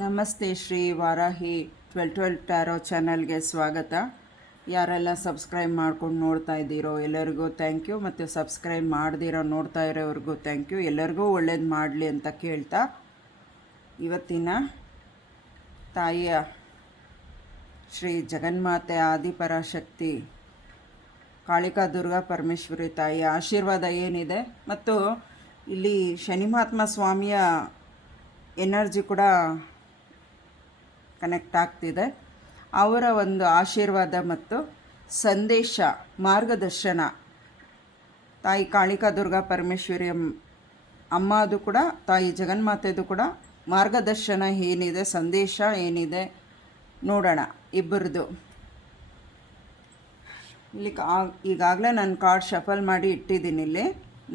ನಮಸ್ತೆ ಶ್ರೀ ವಾರಾಹಿ 1212 ಟ್ಯಾರೋ ಚಾನಲ್ಗೆ ಸ್ವಾಗತ. ಯಾರೆಲ್ಲ ಸಬ್ಸ್ಕ್ರೈಬ್ ಮಾಡ್ಕೊಂಡು ನೋಡ್ತಾ ಇದ್ದೀರೋ ಎಲ್ಲರಿಗೂ ಥ್ಯಾಂಕ್ ಯು, ಮತ್ತು ಸಬ್ಸ್ಕ್ರೈಬ್ ಮಾಡ್ದಿರೋ ನೋಡ್ತಾ ಇರೋವ್ರಿಗೂ ಥ್ಯಾಂಕ್ ಯು. ಎಲ್ಲರಿಗೂ ಒಳ್ಳೇದು ಮಾಡಲಿ ಅಂತ ಕೇಳ್ತಾ, ಇವತ್ತಿನ ತಾಯಿಯ ಶ್ರೀ ಜಗನ್ಮಾತೆ ಆದಿಪರಾಶಕ್ತಿ ಕಾಳಿಕಾ ದುರ್ಗಾ ಪರಮೇಶ್ವರಿ ತಾಯಿಯ ಆಶೀರ್ವಾದ ಏನಿದೆ, ಮತ್ತು ಇಲ್ಲಿ ಶನಿ ಮಹಾತ್ಮ ಸ್ವಾಮಿಯ ಎನರ್ಜಿ ಕೂಡ ಕನೆಕ್ಟ್ ಆಗ್ತಿದೆ. ಅವರ ಒಂದು ಆಶೀರ್ವಾದ ಮತ್ತು ಸಂದೇಶ, ಮಾರ್ಗದರ್ಶನ ತಾಯಿ ಕಾಳಿಕಾ ದುರ್ಗಾ ಪರಮೇಶ್ವರಿ ಅಮ್ಮದು ಕೂಡ, ತಾಯಿ ಜಗನ್ಮಾತೆದು ಕೂಡ ಮಾರ್ಗದರ್ಶನ ಏನಿದೆ, ಸಂದೇಶ ಏನಿದೆ ನೋಡೋಣ ಇಬ್ಬರದು. ಇಲ್ಲಿ ಈಗಾಗಲೇ ನಾನು ಕಾರ್ಡ್ ಶಫಲ್ ಮಾಡಿ ಇಟ್ಟಿದ್ದೀನಿ. ಇಲ್ಲಿ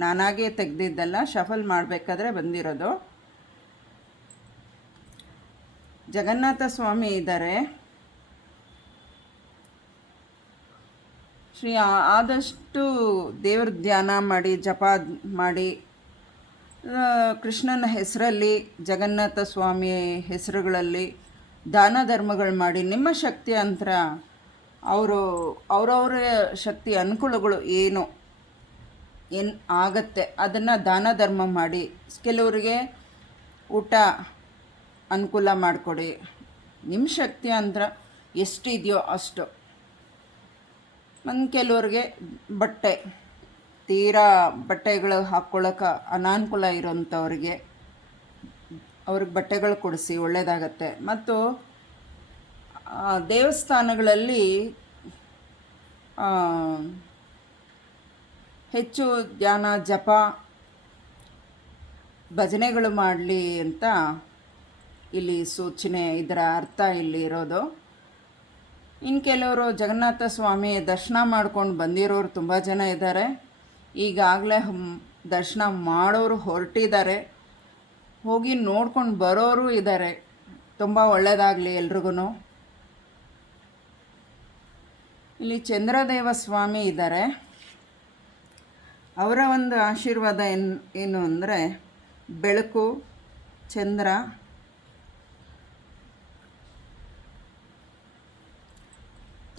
ನಾನಾಗೇ ತೆಗೆದಿದ್ದಲ್ಲ, ಶಫಲ್ ಮಾಡಬೇಕಾದ್ರೆ ಬಂದಿರೋದು. ಜಗನ್ನಾಥ ಸ್ವಾಮಿ ಇದ್ದಾರೆ. ಆದಷ್ಟು ದೇವ್ರ ಧ್ಯಾನ ಮಾಡಿ, ಜಪ ಮಾಡಿ, ಕೃಷ್ಣನ ಹೆಸರಲ್ಲಿ, ಜಗನ್ನಾಥ ಸ್ವಾಮಿ ಹೆಸರುಗಳಲ್ಲಿ ದಾನ ಧರ್ಮಗಳು ಮಾಡಿ, ನಿಮ್ಮ ಶಕ್ತಿ ಅಂತರ ಅವರವರ ಶಕ್ತಿ ಅನುಕೂಲಗಳು ಏನು ಆಗತ್ತೆ ಅದನ್ನು ದಾನ ಧರ್ಮ ಮಾಡಿ. ಕೆಲವರಿಗೆ ಊಟ ಅನುಕೂಲ ಮಾಡಿಕೊಡಿ. ನಿಮ್ಮ ಶಕ್ತಿ ಅಂದ್ರೆ ಎಷ್ಟಿದೆಯೋ ಅಷ್ಟು. ಕೆಲವ್ರಿಗೆ ಬಟ್ಟೆ, ತೀರಾ ಬಟ್ಟೆಗಳು ಹಾಕ್ಕೊಳ್ಳೋಕೆ ಅನಾನುಕೂಲ ಇರೋಂಥವ್ರಿಗೆ ಅವ್ರಿಗೆ ಬಟ್ಟೆಗಳು ಕೊಡಿಸಿ, ಒಳ್ಳೆಯದಾಗತ್ತೆ. ಮತ್ತು ದೇವಸ್ಥಾನಗಳಲ್ಲಿ ಹೆಚ್ಚು ಧ್ಯಾನ, ಜಪ, ಭಜನೆಗಳು ಮಾಡಲಿ ಅಂತ ಇಲ್ಲಿ ಸೂಚನೆ, ಇದರ ಅರ್ಥ ಇಲ್ಲಿ ಇರೋದು. ಇನ್ನು ಕೆಲವರು ಜಗನ್ನಾಥ ಸ್ವಾಮಿ ದರ್ಶನ ಮಾಡ್ಕೊಂಡು ಬಂದಿರೋರು ತುಂಬ ಜನ ಇದ್ದಾರೆ. ಈಗಾಗಲೇ ದರ್ಶನ ಮಾಡೋರು ಹೊರಟಿದ್ದಾರೆ, ಹೋಗಿ ನೋಡ್ಕೊಂಡು ಬರೋರು ಇದ್ದಾರೆ. ತುಂಬ ಒಳ್ಳೆಯದಾಗಲಿ ಎಲ್ರಿಗೂ. ಇಲ್ಲಿ ಚಂದ್ರದೇವ ಸ್ವಾಮಿ ಇದ್ದಾರೆ. ಅವರ ಒಂದು ಆಶೀರ್ವಾದ ಏನು ಅಂದರೆ ಬೆಳಕು, ಚಂದ್ರ,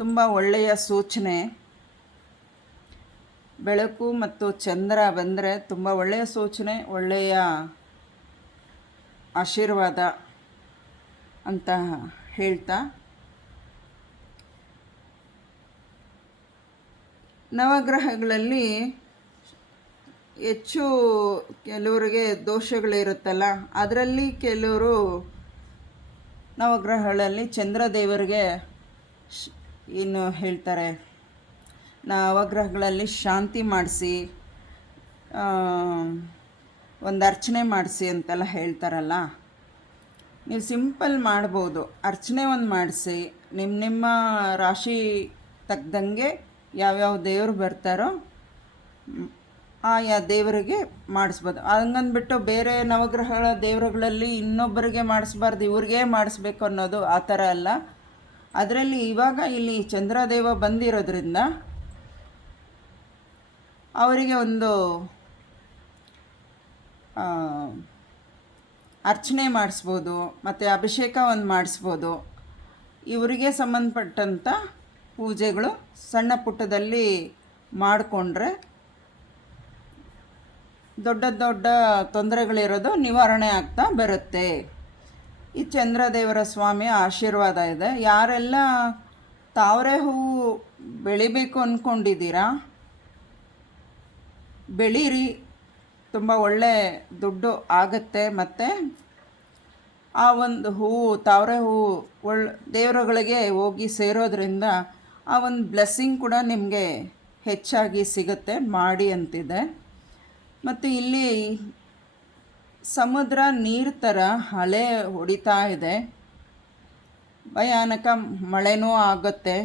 ತುಂಬ ಒಳ್ಳೆಯ ಸೂಚನೆ. ಬೆಳಕು ಮತ್ತು ಚಂದ್ರ ಬಂದರೆ ತುಂಬ ಒಳ್ಳೆಯ ಸೂಚನೆ, ಒಳ್ಳೆಯ ಆಶೀರ್ವಾದ ಅಂತ ಹೇಳ್ತಾ, ನವಗ್ರಹಗಳಲ್ಲಿ ಹೆಚ್ಚು ಕೆಲವರಿಗೆ ದೋಷಗಳಿರುತ್ತಲ್ಲ, ಅದರಲ್ಲಿ ಕೆಲವರು ನವಗ್ರಹಗಳಲ್ಲಿ ಚಂದ್ರದೇವರಿಗೆ ಏನು ಹೇಳ್ತಾರೆ, ನವಗ್ರಹಗಳಲ್ಲಿ ಶಾಂತಿ ಮಾಡಿಸಿ, ಒಂದು ಅರ್ಚನೆ ಮಾಡಿಸಿ ಅಂತೆಲ್ಲ ಹೇಳ್ತಾರಲ್ಲ. ನೀವು ಸಿಂಪಲ್ ಮಾಡ್ಬೋದು. ಅರ್ಚನೆ ಒಂದು ಮಾಡಿಸಿ, ನಿಮ್ಮ ರಾಶಿ ತಕ್ಕಂಗೆ ಯಾವ್ಯಾವ ದೇವರು ಬರ್ತಾರೋ ಆಯಾ ದೇವರಿಗೆ ಮಾಡಿಸ್ಬೋದು. ಹಂಗಂದ್ಬಿಟ್ಟು ಬೇರೆ ನವಗ್ರಹಗಳ ದೇವರುಗಳಲ್ಲಿ ಇನ್ನೊಬ್ಬರಿಗೆ ಮಾಡಿಸ್ಬಾರ್ದು, ಇವ್ರಿಗೆ ಮಾಡಿಸ್ಬೇಕು ಅನ್ನೋದು ಆ ಥರ ಅಲ್ಲ. ಅದರಲ್ಲಿ ಇವಾಗ ಇಲ್ಲಿ ಚಂದ್ರದೇವ ಬಂದಿರೋದ್ರಿಂದ ಅವರಿಗೆ ಒಂದು ಅರ್ಚನೆ ಮಾಡಿಸ್ಬೋದು, ಮತ್ತು ಅಭಿಷೇಕ ಒಂದು ಮಾಡಿಸ್ಬೋದು. ಇವರಿಗೆ ಸಂಬಂಧಪಟ್ಟಂಥ ಪೂಜೆಗಳು ಸಣ್ಣ ಪುಟ್ಟದಲ್ಲಿ ಮಾಡಿಕೊಂಡ್ರೆ ದೊಡ್ಡ ದೊಡ್ಡ ತೊಂದರೆಗಳಿರೋದು ನಿವಾರಣೆ ಆಗ್ತಾ ಬರುತ್ತೆ. ಈ ಚಂದ್ರದೇವರ ಸ್ವಾಮಿಯ ಆಶೀರ್ವಾದ ಇದೆ. ಯಾರೆಲ್ಲ ತಾವರೆ ಹೂವು ಬೆಳಿಬೇಕು ಅಂದ್ಕೊಂಡಿದ್ದೀರಾ, ಬೆಳೀರಿ. ತುಂಬ ಒಳ್ಳೆ ದುಡ್ಡು ಆಗುತ್ತೆ. ಮತ್ತು ಆ ಒಂದು ಹೂವು, ತಾವರೆ ಹೂವು ದೇವರುಗಳಿಗೆ ಹೋಗಿ ಸೇರೋದ್ರಿಂದ ಆ ಒಂದು ಬ್ಲೆಸ್ಸಿಂಗ್ ಕೂಡ ನಿಮಗೆ ಹೆಚ್ಚಾಗಿ ಸಿಗುತ್ತೆ. ಮಾಡಿ ಅಂತಿದೆ. ಮತ್ತು ಇಲ್ಲಿ ಸಮುದ್ರ ನೀರು ಥರ ಅಲೆ ಹೊಡಿತಾ ಇದೆ, ಭಯಾನಕ ಮಳೆನೂ ಆಗುತ್ತೆ.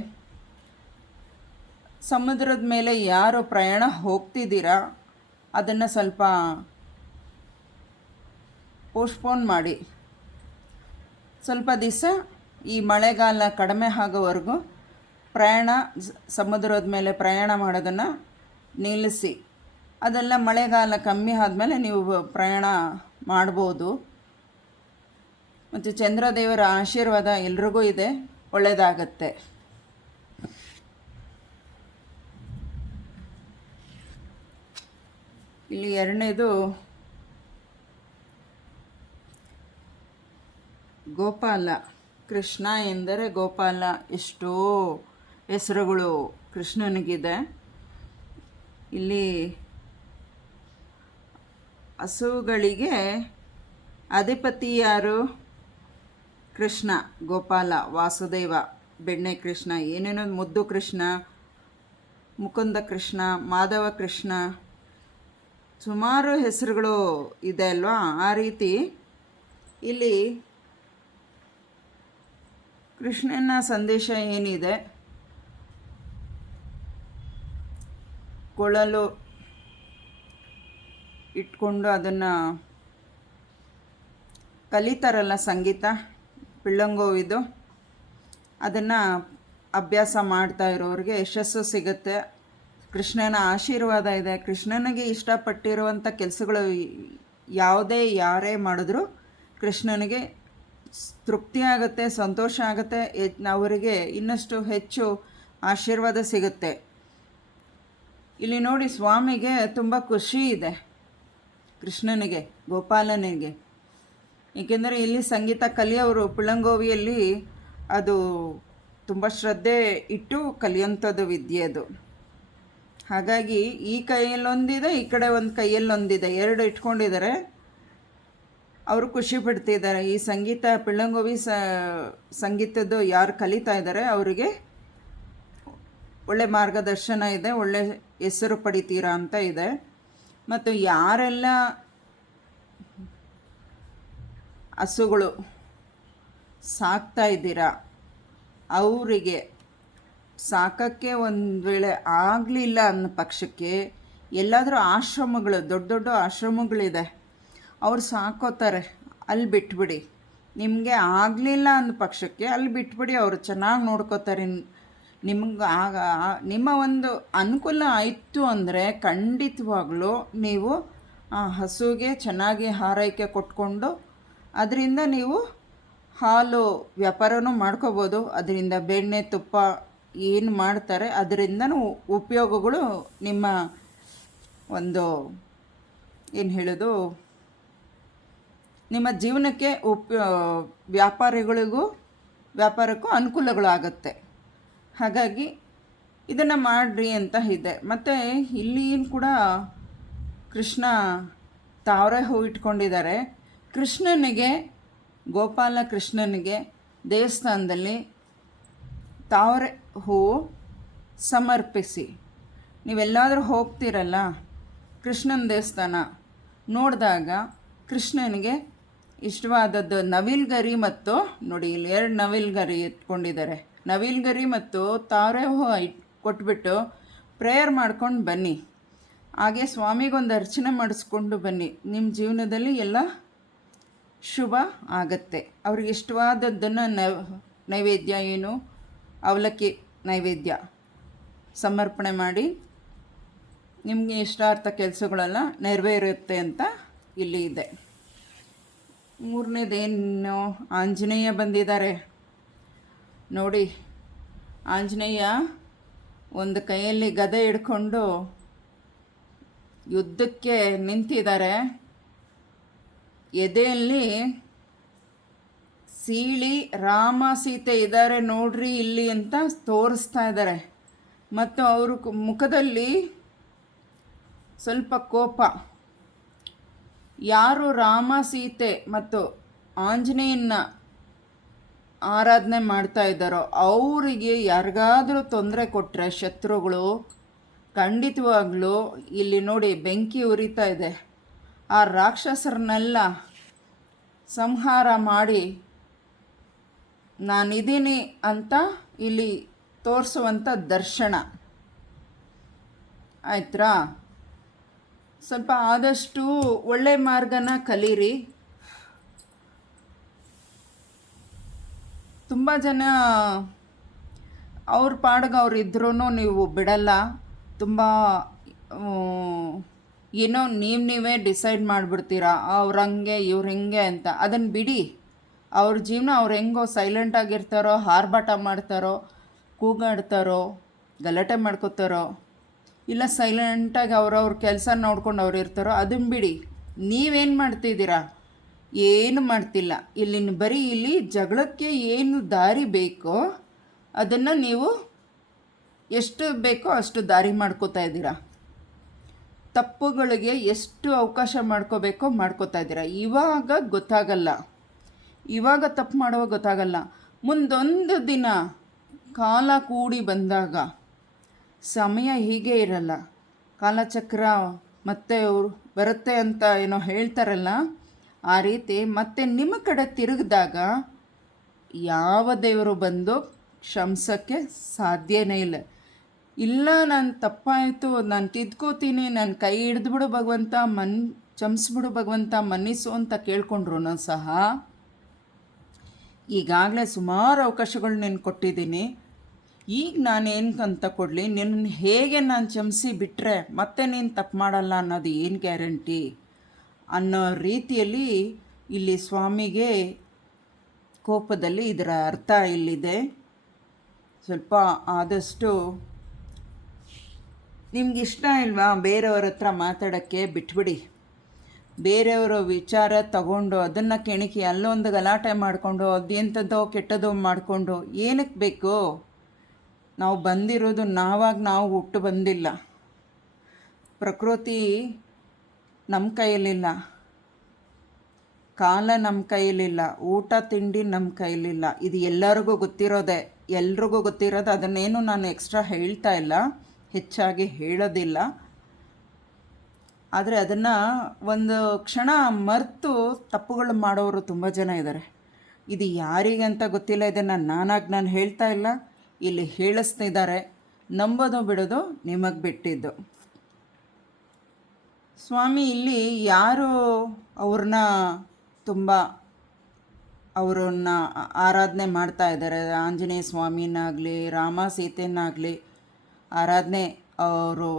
ಸಮುದ್ರದ ಮೇಲೆ ಯಾರು ಪ್ರಯಾಣ ಹೋಗ್ತಿದ್ದೀರಾ ಅದನ್ನು ಸ್ವಲ್ಪ ಪೋಸ್ಟ್ಪೋನ್ ಮಾಡಿ. ಸ್ವಲ್ಪ ದಿವಸ ಈ ಮಳೆಗಾಲ ಕಡಿಮೆ ಆಗೋವರೆಗೂ ಸಮುದ್ರದ ಮೇಲೆ ಪ್ರಯಾಣ ಮಾಡೋದನ್ನು ನಿಲ್ಲಿಸಿ. ಅದೆಲ್ಲ ಮಳೆಗಾಲ ಕಮ್ಮಿ ಆದಮೇಲೆ ನೀವು ಪ್ರಯಾಣ ಮಾಡ್ಬೋದು. ಮತ್ತು ಚಂದ್ರದೇವರ ಆಶೀರ್ವಾದ ಎಲ್ರಿಗೂ ಇದೆ, ಒಳ್ಳೆಯದಾಗತ್ತೆ. ಇಲ್ಲಿ ಎರಡನೇದು ಗೋಪಾಲ. ಕೃಷ್ಣ ಎಂದರೆ ಗೋಪಾಲ. ಎಷ್ಟೋ ಹೆಸರುಗಳು ಕೃಷ್ಣನಿಗಿದೆ. ಇಲ್ಲಿ ಹಸುಗಳಿಗೆ ಅಧಿಪತಿ ಯಾರು? ಕೃಷ್ಣ, ಗೋಪಾಲ, ವಾಸುದೇವ, ಬೆಣ್ಣೆ ಕೃಷ್ಣ, ಏನೇನೋ ಮುದ್ದು ಕೃಷ್ಣ, ಮುಕುಂದ ಕೃಷ್ಣ, ಮಾಧವ ಕೃಷ್ಣ, ಸುಮಾರು ಹೆಸರುಗಳು ಇದೆ ಅಲ್ವಾ. ಆ ರೀತಿ ಇಲ್ಲಿ ಕೃಷ್ಣನ ಸಂದೇಶ ಏನಿದೆ, ಕೊಳಲು ಇಟ್ಕೊಂಡು ಅದನ್ನು ಕಲಿತಾರಲ್ಲ, ಸಂಗೀತ ಪಿಳ್ಳಂಗೋವಿದು, ಅದನ್ನು ಅಭ್ಯಾಸ ಮಾಡ್ತಾ ಇರೋರಿಗೆ ಯಶಸ್ಸು ಸಿಗುತ್ತೆ. ಕೃಷ್ಣನ ಆಶೀರ್ವಾದ ಇದೆ. ಕೃಷ್ಣನಿಗೆ ಇಷ್ಟಪಟ್ಟಿರುವಂಥ ಕೆಲಸಗಳು ಯಾರೇ ಮಾಡಿದ್ರೂ ಕೃಷ್ಣನಿಗೆ ತೃಪ್ತಿ ಆಗುತ್ತೆ, ಸಂತೋಷ ಆಗುತ್ತೆ, ಅವರಿಗೆ ಇನ್ನಷ್ಟು ಹೆಚ್ಚು ಆಶೀರ್ವಾದ ಸಿಗುತ್ತೆ. ಇಲ್ಲಿ ನೋಡಿ, ಸ್ವಾಮಿಗೆ ತುಂಬ ಖುಷಿ ಇದೆ, ಕೃಷ್ಣನಿಗೆ, ಗೋಪಾಲನಿಗೆ. ಏಕೆಂದರೆ ಇಲ್ಲಿ ಸಂಗೀತ ಕಲಿಯೋರು ಪಿಳ್ಳಂಗೋವಿಯಲ್ಲಿ ಅದು ತುಂಬ ಶ್ರದ್ಧೆ ಇಟ್ಟು ಕಲಿಯುವಂಥದ್ದು ವಿದ್ಯೆ ಅದು. ಹಾಗಾಗಿ ಈ ಕೈಯಲ್ಲೊಂದಿದೆ, ಈ ಕಡೆ ಒಂದು ಕೈಯಲ್ಲೊಂದಿದೆ, ಎರಡು ಇಟ್ಕೊಂಡಿದ್ದಾರೆ. ಅವರು ಖುಷಿ ಪಡ್ತಿದ್ದಾರೆ. ಈ ಸಂಗೀತ ಪಿಳ್ಳಂಗೋವಿ ಸಂಗೀತದ್ದು ಯಾರು ಕಲಿತಾ ಇದ್ದಾರೆ ಅವರಿಗೆ ಒಳ್ಳೆ ಮಾರ್ಗದರ್ಶನ ಇದೆ, ಒಳ್ಳೆ ಹೆಸರು ಪಡಿತೀರಾ ಅಂತ ಇದೆ. ಮತ್ತು ಯಾರೆಲ್ಲ ಹಸುಗಳು ಸಾಕ್ತಾ ಇದ್ದೀರಾ ಅವರಿಗೆ ಸಾಕಕ್ಕೆ ಒಂದು ವೇಳೆ ಆಗಲಿಲ್ಲ ಅನ್ನೋ ಪಕ್ಷಕ್ಕೆ ಎಲ್ಲಾದರೂ ಆಶ್ರಮಗಳು, ದೊಡ್ಡ ದೊಡ್ಡ ಆಶ್ರಮಗಳಿದೆ, ಅವ್ರು ಸಾಕೋತಾರೆ, ಅಲ್ಲಿ ಬಿಟ್ಬಿಡಿ. ನಿಮಗೆ ಆಗಲಿಲ್ಲ ಅನ್ನೋ ಪಕ್ಷಕ್ಕೆ ಅಲ್ಲಿ ಬಿಟ್ಬಿಡಿ, ಅವರು ಚೆನ್ನಾಗಿ ನೋಡ್ಕೋತಾರೆ. ನಿಮ್ಗೆ ನಿಮ್ಮ ಒಂದು ಅನುಕೂಲ ಆಯಿತು ಅಂದರೆ ಖಂಡಿತವಾಗ್ಲೂ ನೀವು ಆ ಹಸುಗೆ ಚೆನ್ನಾಗಿ ಆರೈಕೆ ಕೊಟ್ಕೊಂಡು ಅದರಿಂದ ನೀವು ಹಾಲು ವ್ಯಾಪಾರನೂ ಮಾಡ್ಕೋಬೋದು. ಅದರಿಂದ ಬೆಣ್ಣೆ, ತುಪ್ಪ ಏನು ಮಾಡ್ತಾರೆ ಅದರಿಂದನೂ ಉಪಯೋಗಗಳು ನಿಮ್ಮ ಒಂದು ಏನು ಹೇಳೋದು, ನಿಮ್ಮ ಜೀವನಕ್ಕೆ ವ್ಯಾಪಾರಕ್ಕೂ ಅನುಕೂಲಗಳು ಆಗುತ್ತೆ. ಹಾಗಾಗಿ ಇದನ್ನು ಮಾಡಿರಿ ಅಂತ ಇದೆ. ಮತ್ತು ಇಲ್ಲಿ ಕೂಡ ಕೃಷ್ಣ ತಾವರೆ ಹೂ ಇಟ್ಕೊಂಡಿದ್ದಾರೆ. ಕೃಷ್ಣನಿಗೆ, ಗೋಪಾಲ ಕೃಷ್ಣನಿಗೆ ದೇವಸ್ಥಾನದಲ್ಲಿ ತಾವರೆ ಹೂವು ಸಮರ್ಪಿಸಿ. ನೀವೆಲ್ಲಾದರೂ ಹೋಗ್ತೀರಲ್ಲ ಕೃಷ್ಣನ ದೇವಸ್ಥಾನ ನೋಡಿದಾಗ ಕೃಷ್ಣನಿಗೆ ಇಷ್ಟವಾದದ್ದು ನವಿಲ್ಗರಿ, ಮತ್ತು ನೋಡಿ ಇಲ್ಲಿ 2 ನವಿಲ್ಗರಿ ಇಟ್ಕೊಂಡಿದ್ದಾರೆ. ನವಿಲ್ಗರಿ ಮತ್ತು ತಾವರೆ ಹೂವು ಕೊಟ್ಬಿಟ್ಟು ಪ್ರೇಯರ್ ಮಾಡ್ಕೊಂಡು ಬನ್ನಿ. ಹಾಗೆ ಸ್ವಾಮಿಗೊಂದು ಅರ್ಚನೆ ಮಾಡಿಸ್ಕೊಂಡು ಬನ್ನಿ. ನಿಮ್ಮ ಜೀವನದಲ್ಲಿ ಎಲ್ಲ ಶುಭ ಆಗತ್ತೆ. ಅವ್ರಿಗೆ ಇಷ್ಟವಾದದ್ದನ್ನು ನೈವೇದ್ಯ ಏನು, ಅವಲಕ್ಕಿ ನೈವೇದ್ಯ ಸಮರ್ಪಣೆ ಮಾಡಿ ನಿಮಗೆ ಇಷ್ಟಾರ್ಥ ಕೆಲಸಗಳೆಲ್ಲ ನೆರವೇರುತ್ತೆ ಅಂತ ಇಲ್ಲಿ ಇದೆ. ಮೂರನೇದೇನು, ಆಂಜನೇಯ ಬಂದಿದ್ದಾರೆ ನೋಡಿ. ಆಂಜನೇಯ ಒಂದು ಕೈಯಲ್ಲಿ ಗದೆ ಹಿಡ್ಕೊಂಡು ಯುದ್ಧಕ್ಕೆ ನಿಂತಿದ್ದಾರೆ. ಎದೆಯಲ್ಲಿ ಸೀಳಿ ರಾಮ ಸೀತೆ ಇದ್ದಾರೆ ನೋಡ್ರಿ ಇಲ್ಲಿ ಅಂತ ತೋರಿಸ್ತಾ ಇದ್ದಾರೆ. ಮತ್ತು ಅವರು ಮುಖದಲ್ಲಿ ಸ್ವಲ್ಪ ಕೋಪ. ಯಾರು ರಾಮ ಸೀತೆ ಮತ್ತು ಆಂಜನೇಯನ ಆರಾಧನೆ ಮಾಡ್ತಾ ಇದ್ದಾರೋ ಅವರಿಗೆ ಯಾರಿಗಾದರೂ ತೊಂದರೆ ಕೊಟ್ಟರೆ ಶತ್ರುಗಳು ಖಂಡಿತವಾಗ್ಲೂ ಇಲ್ಲಿ ನೋಡಿ ಬೆಂಕಿ ಉರಿತಾ ಇದೆ. ಆ ರಾಕ್ಷಸರನ್ನೆಲ್ಲ ಸಂಹಾರ ಮಾಡಿ ನಾನಿದ್ದೀನಿ ಅಂತ ಇಲ್ಲಿ ತೋರಿಸುವಂಥ ದರ್ಶನ ಆಯ್ತಾ. ಸ್ವಲ್ಪ ಆದಷ್ಟು ಒಳ್ಳೆ ಮಾರ್ಗನ ಕಲೀರಿ. ತುಂಬ ಜನ ಅವ್ರ ಪಾಡಿಗೆ ಅವ್ರು ಇದ್ರೂ ನೀವು ಬಿಡಲ್ಲ. ತುಂಬ ಏನೋ ನೀವೇ ಡಿಸೈಡ್ ಮಾಡಿಬಿಡ್ತೀರಾ, ಅವ್ರು ಹಂಗೆ ಇವ್ರು ಹಿಂಗೆ ಅಂತ. ಅದನ್ನು ಬಿಡಿ. ಅವ್ರ ಜೀವನ ಅವ್ರು ಹೆಂಗೋ ಸೈಲೆಂಟಾಗಿರ್ತಾರೋ, ಆರ್ಭಟ ಮಾಡ್ತಾರೋ, ಕೂಗಾಡ್ತಾರೋ, ಗಲಾಟೆ ಮಾಡ್ಕೋತಾರೋ, ಇಲ್ಲ ಸೈಲೆಂಟಾಗಿ ಅವ್ರವ್ರ ಕೆಲಸ ನೋಡ್ಕೊಂಡು ಅವ್ರು ಇರ್ತಾರೋ, ಅದನ್ನು ಬಿಡಿ. ನೀವೇನು ಮಾಡ್ತಿದ್ದೀರಾ? ಏನು ಮಾಡ್ತಿಲ್ಲ. ಬರೀ ಇಲ್ಲಿ ಜಗಳಕ್ಕೆ ಏನು ದಾರಿ ಬೇಕೋ ಅದನ್ನು ನೀವು ಎಷ್ಟು ಬೇಕೋ ಅಷ್ಟು ದಾರಿ ಮಾಡ್ಕೋತಾ ಇದ್ದೀರಾ. ತಪ್ಪುಗಳಿಗೆ ಎಷ್ಟು ಅವಕಾಶ ಮಾಡ್ಕೋಬೇಕೋ ಮಾಡ್ಕೋತಾ ಇದ್ದೀರಾ. ಇವಾಗ ಗೊತ್ತಾಗಲ್ಲ, ಇವಾಗ ತಪ್ಪು ಮಾಡುವಾಗ ಗೊತ್ತಾಗಲ್ಲ. ಮುಂದೊಂದು ದಿನ ಕಾಲ ಕೂಡಿ ಬಂದಾಗ ಸಮಯ ಹೀಗೆ ಇರಲ್ಲ, ಕಾಲಚಕ್ರ ಮತ್ತೆ ಬರುತ್ತೆ ಅಂತ ಏನೋ ಹೇಳ್ತಾರಲ್ಲ, ಆ ರೀತಿ ಮತ್ತೆ ನಿಮ್ಮ ಕಡೆ ತಿರುಗಿದಾಗ ಯಾವ ದೇವರು ಬಂದು ಕ್ಷಮಿಸೋಕ್ಕೆ ಸಾಧ್ಯನೇ ಇಲ್ಲ. ಇಲ್ಲ ನಾನು ತಪ್ಪಾಯಿತು, ನಾನು ತಿದ್ಕೋತೀನಿ, ನನ್ನ ಕೈ ಹಿಡಿದ್ಬಿಡು ಭಗವಂತ, ಕ್ಷಮಿಸ್ಬಿಡು ಭಗವಂತ, ಮನ್ನಿಸು ಅಂತ ಕೇಳ್ಕೊಂಡ್ರು ಸಹ ಈಗಾಗಲೇ ಸುಮಾರು ಅವಕಾಶಗಳು ನೀನು ಕೊಟ್ಟಿದ್ದೀನಿ. ಈಗ ನಾನೇನಂತ ಕೊಡಲಿ? ನಿನ್ನ ಹೇಗೆ ನಾನು ಕ್ಷಮಿಸಿ ಬಿಟ್ಟರೆ ಮತ್ತೆ ನೀನು ತಪ್ಪು ಮಾಡಲ್ಲ ಅನ್ನೋದು ಏನು ಗ್ಯಾರಂಟಿ ಅನ್ನೋ ರೀತಿಯಲ್ಲಿ ಇಲ್ಲಿ ಸ್ವಾಮಿಗೆ ಕೋಪದಲ್ಲಿ ಇದರ ಅರ್ಥ ಇಲ್ಲಿದೆ. ಸ್ವಲ್ಪ ಆದಷ್ಟು ನಿಮಗಿಷ್ಟ ಇಲ್ವಾ ಬೇರೆಯವ್ರ ಹತ್ರ ಮಾತಾಡೋಕ್ಕೆ? ಬಿಟ್ಬಿಡಿ. ಬೇರೆಯವರ ವಿಚಾರ ತಗೊಂಡು ಅದನ್ನು ಕೆಣಕಿ ಅಲ್ಲೊಂದು ಗಲಾಟೆ ಮಾಡಿಕೊಂಡು ಅದೆಂಥದ್ದೋ ಕೆಟ್ಟದೋ ಮಾಡಿಕೊಂಡು ಏನಕ್ಕೆ ಬೇಕು? ನಾವು ಬಂದಿರೋದು ನಾವು ಹುಟ್ಟು ಬಂದಿಲ್ಲ. ಪ್ರಕೃತಿ ನಮ್ಮ ಕೈಯಲ್ಲಿಲ್ಲ, ಕಾಲ ನಮ್ಮ ಕೈಯಲ್ಲಿಲ್ಲ, ಊಟ ತಿಂಡಿ ನಮ್ಮ ಕೈಯಲ್ಲಿಲ್ಲ. ಇದು ಎಲ್ಲರಿಗೂ ಗೊತ್ತಿರೋದೆ, ಎಲ್ರಿಗೂ ಗೊತ್ತಿರೋದು. ಅದನ್ನೇನು ನಾನು ಎಕ್ಸ್ಟ್ರಾ ಹೇಳ್ತಾ ಇಲ್ಲ, ಹೆಚ್ಚಾಗಿ ಹೇಳೋದಿಲ್ಲ. ಆದರೆ ಅದನ್ನು ಒಂದು ಕ್ಷಣ ಮರೆತು ತಪ್ಪುಗಳು ಮಾಡೋರು ತುಂಬ ಜನ ಇದ್ದಾರೆ. ಇದು ಯಾರಿಗೆ ಅಂತ ಗೊತ್ತಿಲ್ಲ. ಇದನ್ನು ನಾನು ಹೇಳ್ತಾ ಇಲ್ಲ, ಇಲ್ಲಿ ಹೇಳಿಸ್ತಿದ್ದಾರೆ. ನಂಬೋದು ಬಿಡೋದು ನಿಮಗೆ ಬಿಟ್ಟಿದ್ದು. ಸ್ವಾಮಿ ಇಲ್ಲಿ ಯಾರು ಅವ್ರನ್ನ ತುಂಬ ಅವರನ್ನ ಆರಾಧನೆ ಮಾಡ್ತಾ ಇದ್ದಾರೆ, ಆಂಜನೇಯ ಸ್ವಾಮಿನಾಗಲಿ ರಾಮ ಸೀತೆನಾಗಲಿ ಆರಾಧನೆ ಅವರು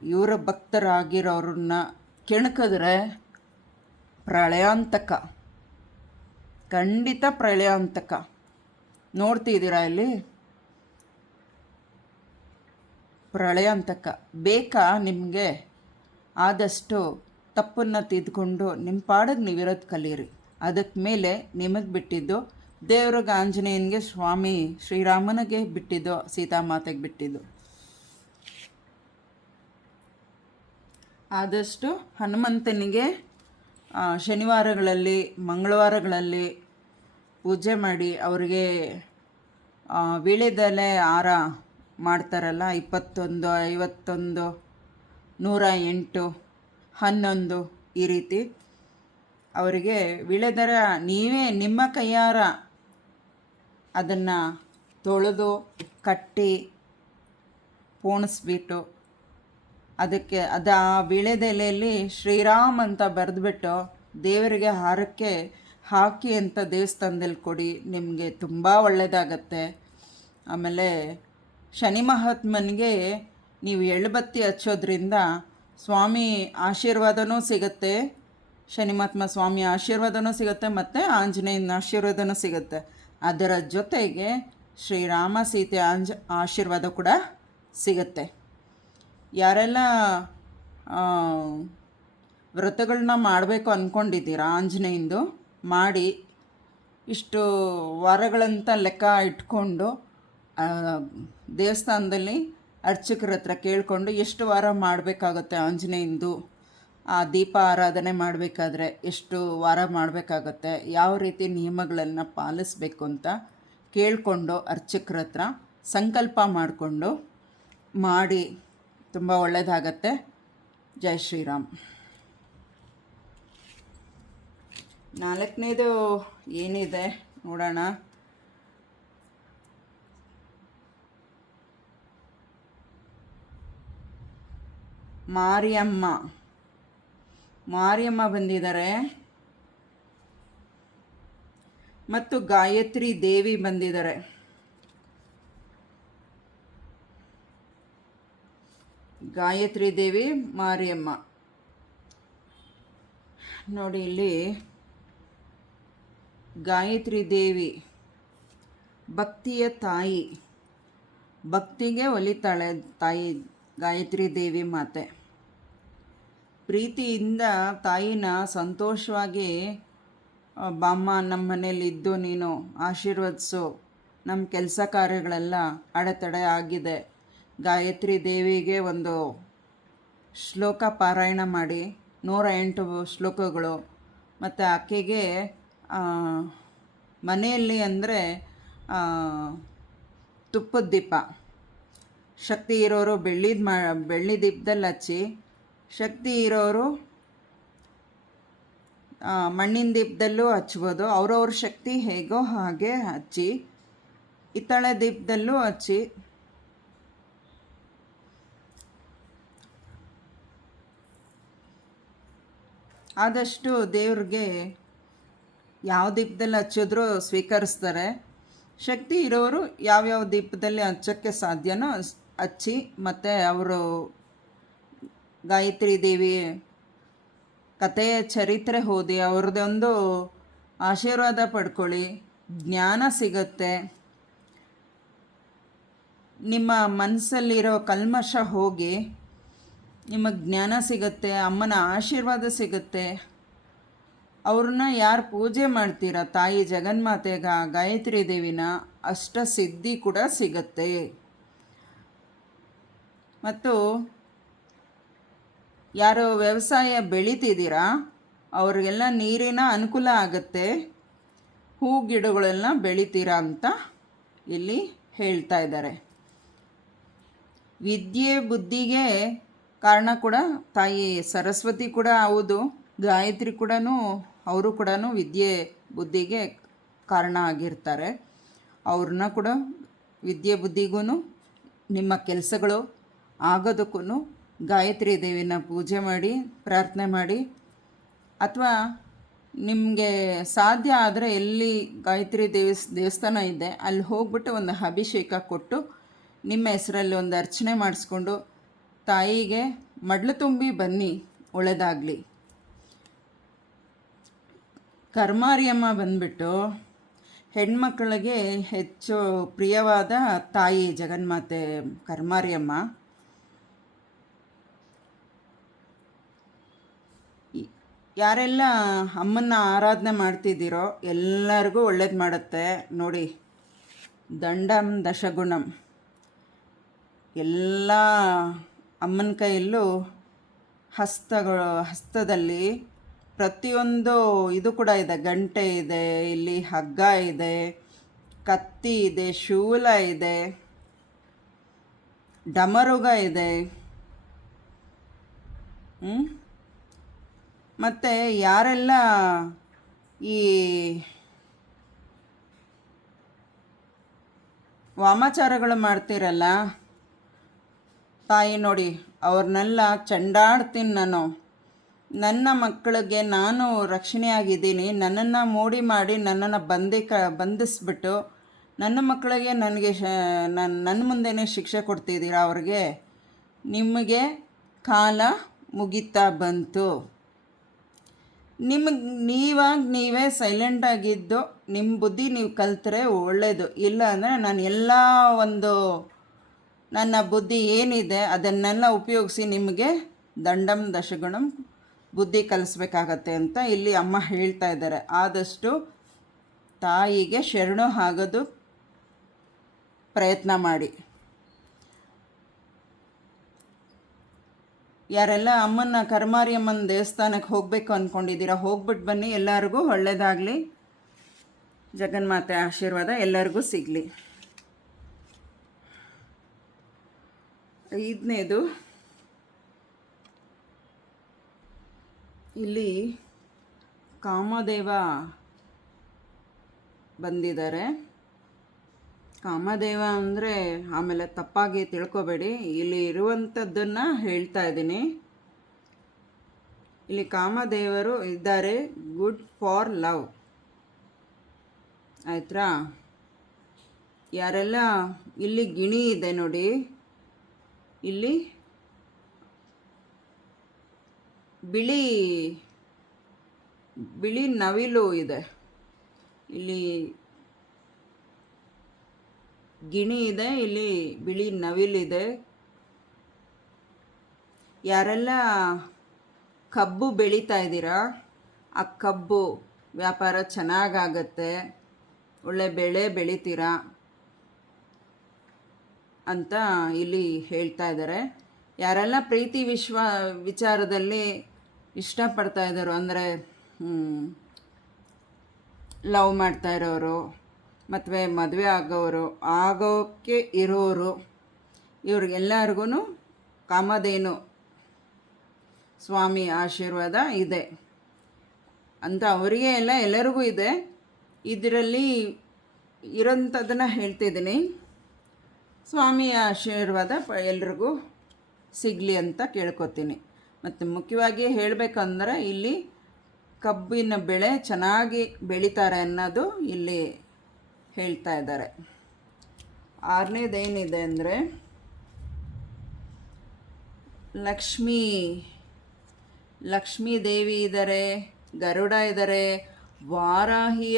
ಇವರ ಭಕ್ತರಾಗಿರೋರನ್ನ ಕೆಣಕಿದ್ರೆ ಪ್ರಳಯಾಂತಕ, ಖಂಡಿತ ಪ್ರಳಯಾಂತಕ. ನೋಡ್ತಿದ್ದೀರಾ ಇಲ್ಲಿ ಪ್ರಳಯಾಂತಕ. ಬೇಕಾ ನಿಮಗೆ? ಆದಷ್ಟು ತಪ್ಪನ್ನು ತಿದ್ದುಕೊಂಡು ನಿಮ್ಮ ಪಾಡಿಗೆ ನೀವಿರೋದು ಕಲೀರಿ. ಅದಕ್ಕೆ ಮೇಲೆ ನಿಮಗೆ ಬಿಟ್ಟಿದ್ದು ದೇವ್ರಿಗೆ, ಆಂಜನೇಯನಿಗೆ, ಸ್ವಾಮಿ ಶ್ರೀರಾಮನಿಗೆ ಬಿಟ್ಟಿದ್ದು, ಸೀತಾಮಾತೆಗೆ ಬಿಟ್ಟಿದ್ದು. ಆದಷ್ಟು ಹನುಮಂತನಿಗೆ ಶನಿವಾರಗಳಲ್ಲಿ ಮಂಗಳವಾರಗಳಲ್ಲಿ ಪೂಜೆ ಮಾಡಿ ಅವರಿಗೆ ವೀಳ್ಯದೆಲೆ ಹಾರ ಮಾಡ್ತಾರಲ್ಲ, 21, 51, 108, 11 ಈ ರೀತಿ ಅವರಿಗೆ ವೀಳ್ಯದೆಲೆ ನೀವೇ ನಿಮ್ಮ ಕೈಯಾರ ಅದನ್ನು ತೊಳೆದು ಕಟ್ಟಿ ಪೋಣಿಸ್ಬಿಟ್ಟು ಅದಕ್ಕೆ ಆ ವೀಳ್ಯದೆಲೆಯಲ್ಲಿ ಶ್ರೀರಾಮ್ ಅಂತ ಬರೆದ್ಬಿಟ್ಟು ದೇವರಿಗೆ ಹಾರಕ್ಕೆ ಹಾಕಿ ಅಂತ ದೇವಸ್ಥಾನದಲ್ಲಿ ಕೊಡಿ. ನಿಮಗೆ ತುಂಬ ಒಳ್ಳೆಯದಾಗತ್ತೆ. ಆಮೇಲೆ ಶನಿ ಮಹಾತ್ಮನಿಗೆ ನೀವು ಎಳ್ಳುಬತ್ತಿ ಹಚ್ಚೋದ್ರಿಂದ ಸ್ವಾಮಿ ಆಶೀರ್ವಾದನೂ ಸಿಗುತ್ತೆ, ಶನಿ ಮಹಾತ್ಮ ಸ್ವಾಮಿ ಆಶೀರ್ವಾದನೂ ಸಿಗುತ್ತೆ, ಮತ್ತು ಆಂಜನೇಯನ ಆಶೀರ್ವಾದನೂ ಸಿಗುತ್ತೆ. ಅದರ ಜೊತೆಗೆ ಶ್ರೀರಾಮ ಸೀತೆ ಆಶೀರ್ವಾದ ಕೂಡ ಸಿಗುತ್ತೆ. ಯಾರೆಲ್ಲ ವ್ರತಗಳನ್ನ ಮಾಡಬೇಕು ಅಂದ್ಕೊಂಡಿದ್ದೀರಾ ಆಂಜನೇಯಂದು ಮಾಡಿ, ಇಷ್ಟು ವಾರಗಳಂತ ಲೆಕ್ಕ ಇಟ್ಕೊಂಡು ದೇವಸ್ಥಾನದಲ್ಲಿ ಅರ್ಚಕರ ಹತ್ರ ಕೇಳಿಕೊಂಡು ಎಷ್ಟು ವಾರ ಮಾಡಬೇಕಾಗುತ್ತೆ ಆಂಜನೇಯಂದು, ಆ ದೀಪ ಆರಾಧನೆ ಮಾಡಬೇಕಾದ್ರೆ ಎಷ್ಟು ವಾರ ಮಾಡಬೇಕಾಗತ್ತೆ, ಯಾವ ರೀತಿ ನಿಯಮಗಳನ್ನು ಪಾಲಿಸಬೇಕು ಅಂತ ಕೇಳಿಕೊಂಡು ಅರ್ಚಕರ ಹತ್ರ ಸಂಕಲ್ಪ ಮಾಡಿಕೊಂಡು ಮಾಡಿ. ತುಂಬ ಒಳ್ಳೆಯದಾಗತ್ತೆ. ಜೈ ಶ್ರೀರಾಮ್. 4ನೇದು ಏನಿದೆ ನೋಡೋಣ. ಮಾರಿಯಮ್ಮ ಬಂದಿದ್ದಾರೆ ಮತ್ತು ಗಾಯತ್ರಿ ದೇವಿ ಬಂದಿದ್ದಾರೆ. ಗಾಯತ್ರಿ ದೇವಿ, ಮಾರಿಯಮ್ಮ ನೋಡಿ. ಇಲ್ಲಿ ಗಾಯತ್ರಿ ದೇವಿ ಭಕ್ತಿಯ ತಾಯಿ, ಭಕ್ತಿಗೆ ಒಲಿತಾಳೆ ತಾಯಿ ಗಾಯತ್ರಿ ದೇವಿ ಮಾತೆ. ಪ್ರೀತಿಯಿಂದ ತಾಯಿನ ಸಂತೋಷವಾಗಿ ಬಾಮ್ಮ ನಮ್ಮ ಮನೇಲಿ ಇದ್ದು ನೀನು ಆಶೀರ್ವದಿಸು, ನಮ್ಮ ಕೆಲಸ ಕಾರ್ಯಗಳೆಲ್ಲ ಅಡೆತಡೆ ಆಗಿದೆ, ಗಾಯತ್ರಿ ದೇವಿಗೆ ಒಂದು ಶ್ಲೋಕ ಪಾರಾಯಣ ಮಾಡಿ 108 ಶ್ಲೋಕಗಳು, ಮತ್ತು ಆಕೆಗೆ ಮನೆಯಲ್ಲಿ ಅಂದರೆ ತುಪ್ಪದ ದೀಪ, ಶಕ್ತಿ ಇರೋರು ಬೆಳ್ಳಿ ದೀಪದಲ್ಲಿ ಹಚ್ಚಿ, ಶಕ್ತಿ ಇರೋರು ಮಣ್ಣಿನ ದೀಪದಲ್ಲೂ ಹಚ್ಬೋದು. ಅವ್ರವ್ರ ಶಕ್ತಿ ಹೇಗೋ ಹಾಗೆ ಹಚ್ಚಿ, ಹಿತ್ತಾಳೆ ದೀಪದಲ್ಲೂ ಹಚ್ಚಿ, ಆದಷ್ಟು ದೇವ್ರಿಗೆ ಯಾವ ದೀಪದಲ್ಲಿ ಹಚ್ಚಿದ್ರೂ ಸ್ವೀಕರಿಸ್ತಾರೆ. ಶಕ್ತಿ ಇರೋರು ಯಾವ್ಯಾವ ದೀಪದಲ್ಲಿ ಹಚ್ಚೋಕ್ಕೆ ಸಾಧ್ಯನೋ ಹಚ್ಚಿ, ಮತ್ತು ಅವರು ಗಾಯತ್ರಿ ದೇವಿ ಕಥೆಯ ಚರಿತ್ರೆ ಓದಿ ಅವ್ರದ್ದೊಂದು ಆಶೀರ್ವಾದ ಪಡ್ಕೊಳ್ಳಿ, ಜ್ಞಾನ ಸಿಗುತ್ತೆ. ನಿಮ್ಮ ಮನಸ್ಸಲ್ಲಿರೋ ಕಲ್ಮಶ ಹೋಗಿ ನಿಮಗೆ ಜ್ಞಾನ ಸಿಗುತ್ತೆ, ಅಮ್ಮನ ಆಶೀರ್ವಾದ ಸಿಗುತ್ತೆ. ಅವ್ರನ್ನ ಯಾರು ಪೂಜೆ ಮಾಡ್ತೀರ ತಾಯಿ ಜಗನ್ಮಾತೆಗ ಗಾಯತ್ರಿ ದೇವಿನ, ಅಷ್ಟ ಸಿದ್ಧಿ ಕೂಡ ಸಿಗುತ್ತೆ. ಮತ್ತು ಯಾರು ವ್ಯವಸಾಯ ಬೆಳೀತಿದ್ದೀರಾ ಅವ್ರಿಗೆಲ್ಲ ನೀರಿನ ಅನುಕೂಲ ಆಗುತ್ತೆ, ಹೂ ಗಿಡಗಳೆಲ್ಲ ಬೆಳಿತೀರಾ ಅಂತ ಇಲ್ಲಿ ಹೇಳ್ತಾ ಇದ್ದಾರೆ. ವಿದ್ಯೆ ಬುದ್ಧಿಗೆ ಕಾರಣ ಕೂಡ ತಾಯಿ ಸರಸ್ವತಿ ಕೂಡ ಹೌದು, ಗಾಯತ್ರಿ ಕೂಡ ಅವರು ಕೂಡ ವಿದ್ಯೆ ಬುದ್ಧಿಗೆ ಕಾರಣ ಆಗಿರ್ತಾರೆ. ಅವ್ರನ್ನ ಕೂಡ ವಿದ್ಯೆ ಬುದ್ಧಿಗೂ ನಿಮ್ಮ ಕೆಲಸಗಳು ಆಗೋದಕ್ಕೂ ಗಾಯತ್ರಿ ದೇವಿನ ಪೂಜೆ ಮಾಡಿ ಪ್ರಾರ್ಥನೆ ಮಾಡಿ, ಅಥವಾ ನಿಮಗೆ ಸಾಧ್ಯ ಆದರೆ ಎಲ್ಲಿ ಗಾಯತ್ರಿ ದೇವಸ್ಥಾನ ಇದೆ ಅಲ್ಲಿ ಹೋಗ್ಬಿಟ್ಟು ಒಂದು ಅಭಿಷೇಕ ಕೊಟ್ಟು ನಿಮ್ಮ ಹೆಸರಲ್ಲಿ ಒಂದು ಅರ್ಚನೆ ಮಾಡಿಸ್ಕೊಂಡು ತಾಯಿಗೆ ಮಡ್ಲು ತುಂಬಿ ಬನ್ನಿ, ಒಳ್ಳೆಯದಾಗಲಿ. ಕರ್ಮಾರಿಯಮ್ಮ ಬಂದ್ಬಿಟ್ಟು ಹೆಣ್ಮಕ್ಕಳಿಗೆ ಹೆಚ್ಚು ಪ್ರಿಯವಾದ ತಾಯಿ ಜಗನ್ಮಾತೆ ಕರ್ಮಾರಿಯಮ್ಮ. ಯಾರೆಲ್ಲ ಅಮ್ಮನ್ನ ಆರಾಧನೆ ಮಾಡ್ತಿದ್ದೀರೋ ಎಲ್ಲರಿಗೂ ಒಳ್ಳೇದು ಮಾಡುತ್ತೆ ನೋಡಿ. ದಂಡಂ ದಶಗುಣಂ, ಎಲ್ಲ ಅಮ್ಮನ ಕೈಯಲ್ಲೂ ಹಸ್ತದಲ್ಲಿ ಪ್ರತಿಯೊಂದು ಇದು ಕೂಡ ಇದೆ. ಗಂಟೆ ಇದೆ, ಇಲ್ಲಿ ಹಗ್ಗ ಇದೆ, ಕತ್ತಿ ಇದೆ, ಶೂಲ ಇದೆ, ಡಮರುಗ ಇದೆ. ಮತ್ತು ಯಾರೆಲ್ಲ ಈ ವಾಮಾಚಾರಗಳು ಮಾಡ್ತೀರಲ್ಲ ತಾಯಿ ನೋಡಿ, ಅವ್ರನ್ನೆಲ್ಲ ಚಂಡಾಡ್ತೀನಿ ನಾನು. ನನ್ನ ಮಕ್ಕಳಿಗೆ ನಾನು ರಕ್ಷಣೆಯಾಗಿದ್ದೀನಿ, ನನ್ನನ್ನು ಮೋಡಿ ಮಾಡಿ ನನ್ನನ್ನು ಬಂಧಿಸ್ಬಿಟ್ಟು ನನ್ನ ಮಕ್ಕಳಿಗೆ ನನಗೆ ನನ್ನ ಮುಂದೆನೇ ಶಿಕ್ಷೆ ಕೊಡ್ತಿದ್ದೀರಾ. ಅವ್ರಿಗೆ ನಿಮಗೆ ಕಾಲ ಮುಗಿತಾ ಬಂತು. ನೀವೇ ಸೈಲೆಂಟಾಗಿದ್ದು ನಿಮ್ಮ ಬುದ್ಧಿ ನೀವು ಕಲ್ತ್ರೆ ಒಳ್ಳೆಯದು. ಇಲ್ಲ ಅಂದರೆ ನಾನು ಎಲ್ಲ ನನ್ನ ಬುದ್ಧಿ ಏನಿದೆ ಅದನ್ನೆಲ್ಲ ಉಪಯೋಗಿಸಿ ನಿಮಗೆ ದಂಡಂ ದಶಗುಣಂ ಬುದ್ಧಿ ಕಲಿಸ್ಬೇಕಾಗತ್ತೆ ಅಂತ ಇಲ್ಲಿ ಅಮ್ಮ ಹೇಳ್ತಾ ಇದ್ದಾರೆ. ಆದಷ್ಟು ತಾಯಿಗೆ ಶರಣು ಆಗೋದು ಪ್ರಯತ್ನ ಮಾಡಿ. ಯಾರೆಲ್ಲ ಅಮ್ಮನ ಕರ್ಮಾರಿಯಮ್ಮನ ದೇವಸ್ಥಾನಕ್ಕೆ ಹೋಗಬೇಕು ಅಂದ್ಕೊಂಡಿದ್ದೀರಾ ಹೋಗ್ಬಿಟ್ಟು ಬನ್ನಿ. ಎಲ್ಲರಿಗೂ ಒಳ್ಳೆಯದಾಗಲಿ, ಜಗನ್ಮಾತೆ ಆಶೀರ್ವಾದ ಎಲ್ಲರಿಗೂ ಸಿಗಲಿ. 5ನೇದು ಇಲ್ಲಿ ಕಾಮದೇವ ಬಂದಿದ್ದಾರೆ. ಕಾಮದೇವ ಅಂದರೆ ಆಮೇಲೆ ತಪ್ಪಾಗಿ ತಿಳ್ಕೊಬೇಡಿ, ಇಲ್ಲಿ ಇರುವಂಥದ್ದನ್ನು ಹೇಳ್ತಾ ಇದ್ದೀನಿ. ಇಲ್ಲಿ ಕಾಮದೇವರು ಇದ್ದಾರೆ, ಗುಡ್ ಫಾರ್ ಲವ್. ಆಯ್ತಾ? ಯಾರೆಲ್ಲ ಇಲ್ಲಿ ಗಿಣಿ ಇದೆ ನೋಡಿ, ಇಲ್ಲಿ ಬಿಳಿ ನವಿಲು ಇದೆ. ಇಲ್ಲಿ ಗಿಣಿ ಇದೆ, ಇಲ್ಲಿ ಬಿಳಿ ನವಿಲಿದೆ. ಯಾರೆಲ್ಲ ಕಬ್ಬು ಬೆಳೀತಾ ಇದ್ದೀರಾ, ಆ ಕಬ್ಬು ವ್ಯಾಪಾರ ಚೆನ್ನಾಗಾಗತ್ತೆ, ಒಳ್ಳೆ ಬೆಳೆ ಬೆಳಿತೀರಾ ಅಂತ ಇಲ್ಲಿ ಹೇಳ್ತಾ ಇದ್ದಾರೆ. ಯಾರೆಲ್ಲ ಪ್ರೀತಿ ವಿಚಾರದಲ್ಲಿ ಇಷ್ಟಪಡ್ತಾ ಇದ್ದಾರೋ, ಅಂದರೆ ಲವ್ ಮಾಡ್ತಾ ಇರೋರು, ಮದುವೆ ಆಗೋಕ್ಕೆ ಇರೋರು, ಇವ್ರಿಗೆಲ್ಲರಿಗೂ ಕಾಮಧೇನು ಸ್ವಾಮಿ ಆಶೀರ್ವಾದ ಇದೆ ಅಂತ ಅವರಿಗೆ ಎಲ್ಲರಿಗೂ ಇದೆ. ಇದರಲ್ಲಿ ಇರೋಂಥದ್ದನ್ನು ಹೇಳ್ತಿದ್ದೀನಿ. ಸ್ವಾಮಿಯ ಆಶೀರ್ವಾದ ಎಲ್ರಿಗೂ ಸಿಗಲಿ ಅಂತ ಕೇಳ್ಕೊತೀನಿ. ಮತ್ತು ಮುಖ್ಯವಾಗಿ ಹೇಳಬೇಕಂದ್ರೆ ಇಲ್ಲಿ ಕಬ್ಬಿನ ಬೆಳೆ ಚೆನ್ನಾಗಿ ಬೆಳೀತಾರೆ ಅನ್ನೋದು ಇಲ್ಲಿ ಹೇಳ್ತಾ ಇದ್ದಾರೆ. ಆರನೇದೇನಿದೆ ಅಂದರೆ ಲಕ್ಷ್ಮೀ ದೇವಿ ಇದ್ದಾರೆ, ಗರುಡ ಇದ್ದಾರೆ, ವಾರಾಹಿ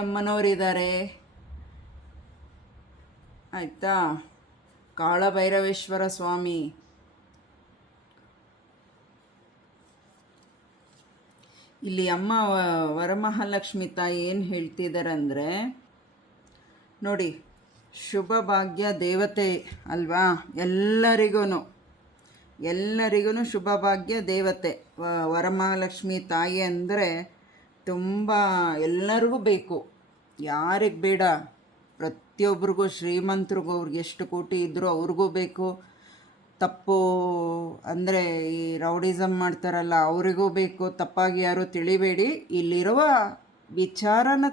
ಅಮ್ಮನವರಿದ್ದಾರೆ, ಆಯಿತಾ. ಕಾಳಭೈರವೇಶ್ವರ ಸ್ವಾಮಿ, ಇಲ್ಲಿ ಅಮ್ಮ ವರಮಹಾಲಕ್ಷ್ಮಿ ತಾಯಿ ಏನು ಹೇಳ್ತಿದ್ದಾರೆ ಅಂದರೆ, ನೋಡಿ, ಶುಭ ಭಾಗ್ಯ ದೇವತೆ ಅಲ್ವಾ, ಎಲ್ಲರಿಗೂ ಶುಭ ಭಾಗ್ಯ ದೇವತೆ. ವರಮಹಾಲಕ್ಷ್ಮಿ ತಾಯಿ ಅಂದರೆ ತುಂಬ ಎಲ್ಲರಿಗೂ ಬೇಕು, ಯಾರಿಗೆ ಬೇಡ, ಪ್ರತಿಯೊಬ್ಬರಿಗೂ, ಶ್ರೀಮಂತರಿಗೂ, ಅವ್ರಿಗೆ ಎಷ್ಟು ಕೋಟಿ ಇದ್ದರೂ ಅವ್ರಿಗೂ ಬೇಕು. ತಪ್ಪು ಅಂದರೆ ಈ ರೌಡಿಸಮ್ ಮಾಡ್ತಾರಲ್ಲ ಅವರಿಗೂ ಬೇಕು. ತಪ್ಪಾಗಿ ಯಾರೂ ತಿಳಿಬೇಡಿ, ಇಲ್ಲಿರುವ ವಿಚಾರನ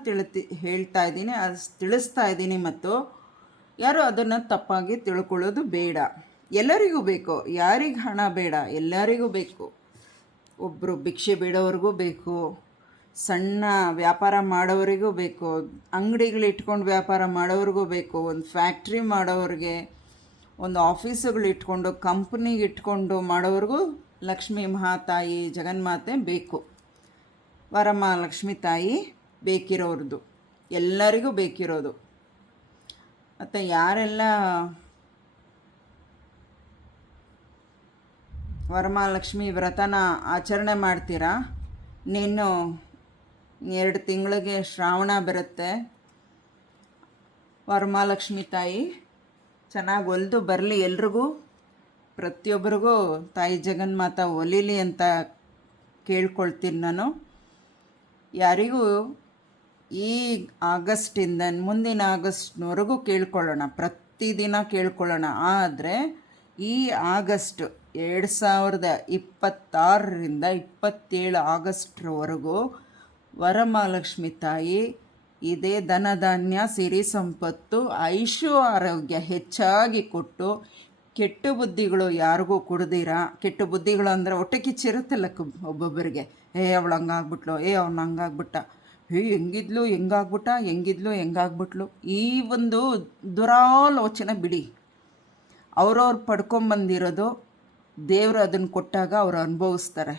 ತಿಳಿಸ್ತಾ ಇದ್ದೀನಿ ಮತ್ತು ಯಾರು ಅದನ್ನು ತಪ್ಪಾಗಿ ತಿಳ್ಕೊಳ್ಳೋದು ಬೇಡ. ಎಲ್ಲರಿಗೂ ಬೇಕು, ಯಾರಿಗೆ ಹಣ ಬೇಡ, ಎಲ್ಲರಿಗೂ ಬೇಕು. ಒಬ್ಬರು ಭಿಕ್ಷೆ ಬೇಡೋವ್ರಿಗೂ ಬೇಕು, ಸಣ್ಣ ವ್ಯಾಪಾರ ಮಾಡೋವರಿಗೂ ಬೇಕು, ಅಂಗಡಿಗಳಿಟ್ಕೊಂಡು ವ್ಯಾಪಾರ ಮಾಡೋವ್ರಿಗೂ ಬೇಕು, ಒಂದು ಫ್ಯಾಕ್ಟ್ರಿ ಮಾಡೋವ್ರಿಗೆ, ಒಂದು ಆಫೀಸುಗಳಿಟ್ಕೊಂಡು ಕಂಪ್ನಿಗಿಟ್ಕೊಂಡು ಮಾಡೋವ್ರಿಗೂ ಲಕ್ಷ್ಮೀ ಮಹಾತಾಯಿ ಜಗನ್ಮಾತೆ ಬೇಕು. ವರಮಹಾಲಕ್ಷ್ಮಿ ತಾಯಿ ಬೇಕಿರೋರ್ದು, ಎಲ್ಲರಿಗೂ ಬೇಕಿರೋದು. ಮತ್ತು ಯಾರೆಲ್ಲ ವರಮಹಾಲಕ್ಷ್ಮಿ ವ್ರತನ ಆಚರಣೆ ಮಾಡ್ತೀರಾ, ನೀನು 2 ತಿಂಗಳಿಗೆ ಶ್ರಾವಣ ಬರುತ್ತೆ. ವರಮಹಾಲಕ್ಷ್ಮಿ ತಾಯಿ ಚೆನ್ನಾಗಿ ಒಲಿದು ಬರಲಿ, ಎಲ್ರಿಗೂ, ಪ್ರತಿಯೊಬ್ಬರಿಗೂ ತಾಯಿ ಜಗನ್ಮಾತ ಒಲಿಲಿ ಅಂತ ಕೇಳ್ಕೊಳ್ತೀನಿ ನಾನು. ಯಾರಿಗೂ ಈ ಆಗಸ್ಟಿಂದ ಮುಂದಿನ ಆಗಸ್ಟ್ನವರೆಗೂ ಕೇಳ್ಕೊಳ್ಳೋಣ, ಪ್ರತಿದಿನ ಕೇಳ್ಕೊಳ್ಳೋಣ. ಆದರೆ ಈ ಆಗಸ್ಟ್ 2026ರಿಂದ 27 ಆಗಸ್ಟ್ರವರೆಗೂ ವರಮಹಾಲಕ್ಷ್ಮಿ ತಾಯಿ ಇದೇ ಧನಧಾನ್ಯ, ಸಿರಿ ಸಂಪತ್ತು, ಆರೋಗ್ಯ ಹೆಚ್ಚಾಗಿ ಕೊಟ್ಟು, ಕೆಟ್ಟ ಬುದ್ಧಿಗಳು ಯಾರಿಗೂ ಕೊಡ್ದಿರ, ಕೆಟ್ಟ ಬುದ್ಧಿಗಳು ಅಂದರೆ ಹೊಟ್ಟೆ ಕಿಚ್ಚಿರುತ್ತಲ್ಲ ಒಬ್ಬೊಬ್ಬರಿಗೆ, ಅವಳು ಹಂಗಾಗ್ಬಿಟ್ಲು, ಅವ್ನು ಹಂಗಾಗ್ಬಿಟ್ಟ, ಹೆಂಗಿದ್ಲು ಹೆಂಗಾಗ್ಬಿಟ್ಲು, ಈ ಒಂದು ದುರಾಲೋಚನೆ ಬಿಡಿ. ಅವ್ರವ್ರು ಪಡ್ಕೊಂಬಂದಿರೋದು ದೇವರು ಅದನ್ನು ಕೊಟ್ಟಾಗ ಅವ್ರು ಅನುಭವಿಸ್ತಾರೆ.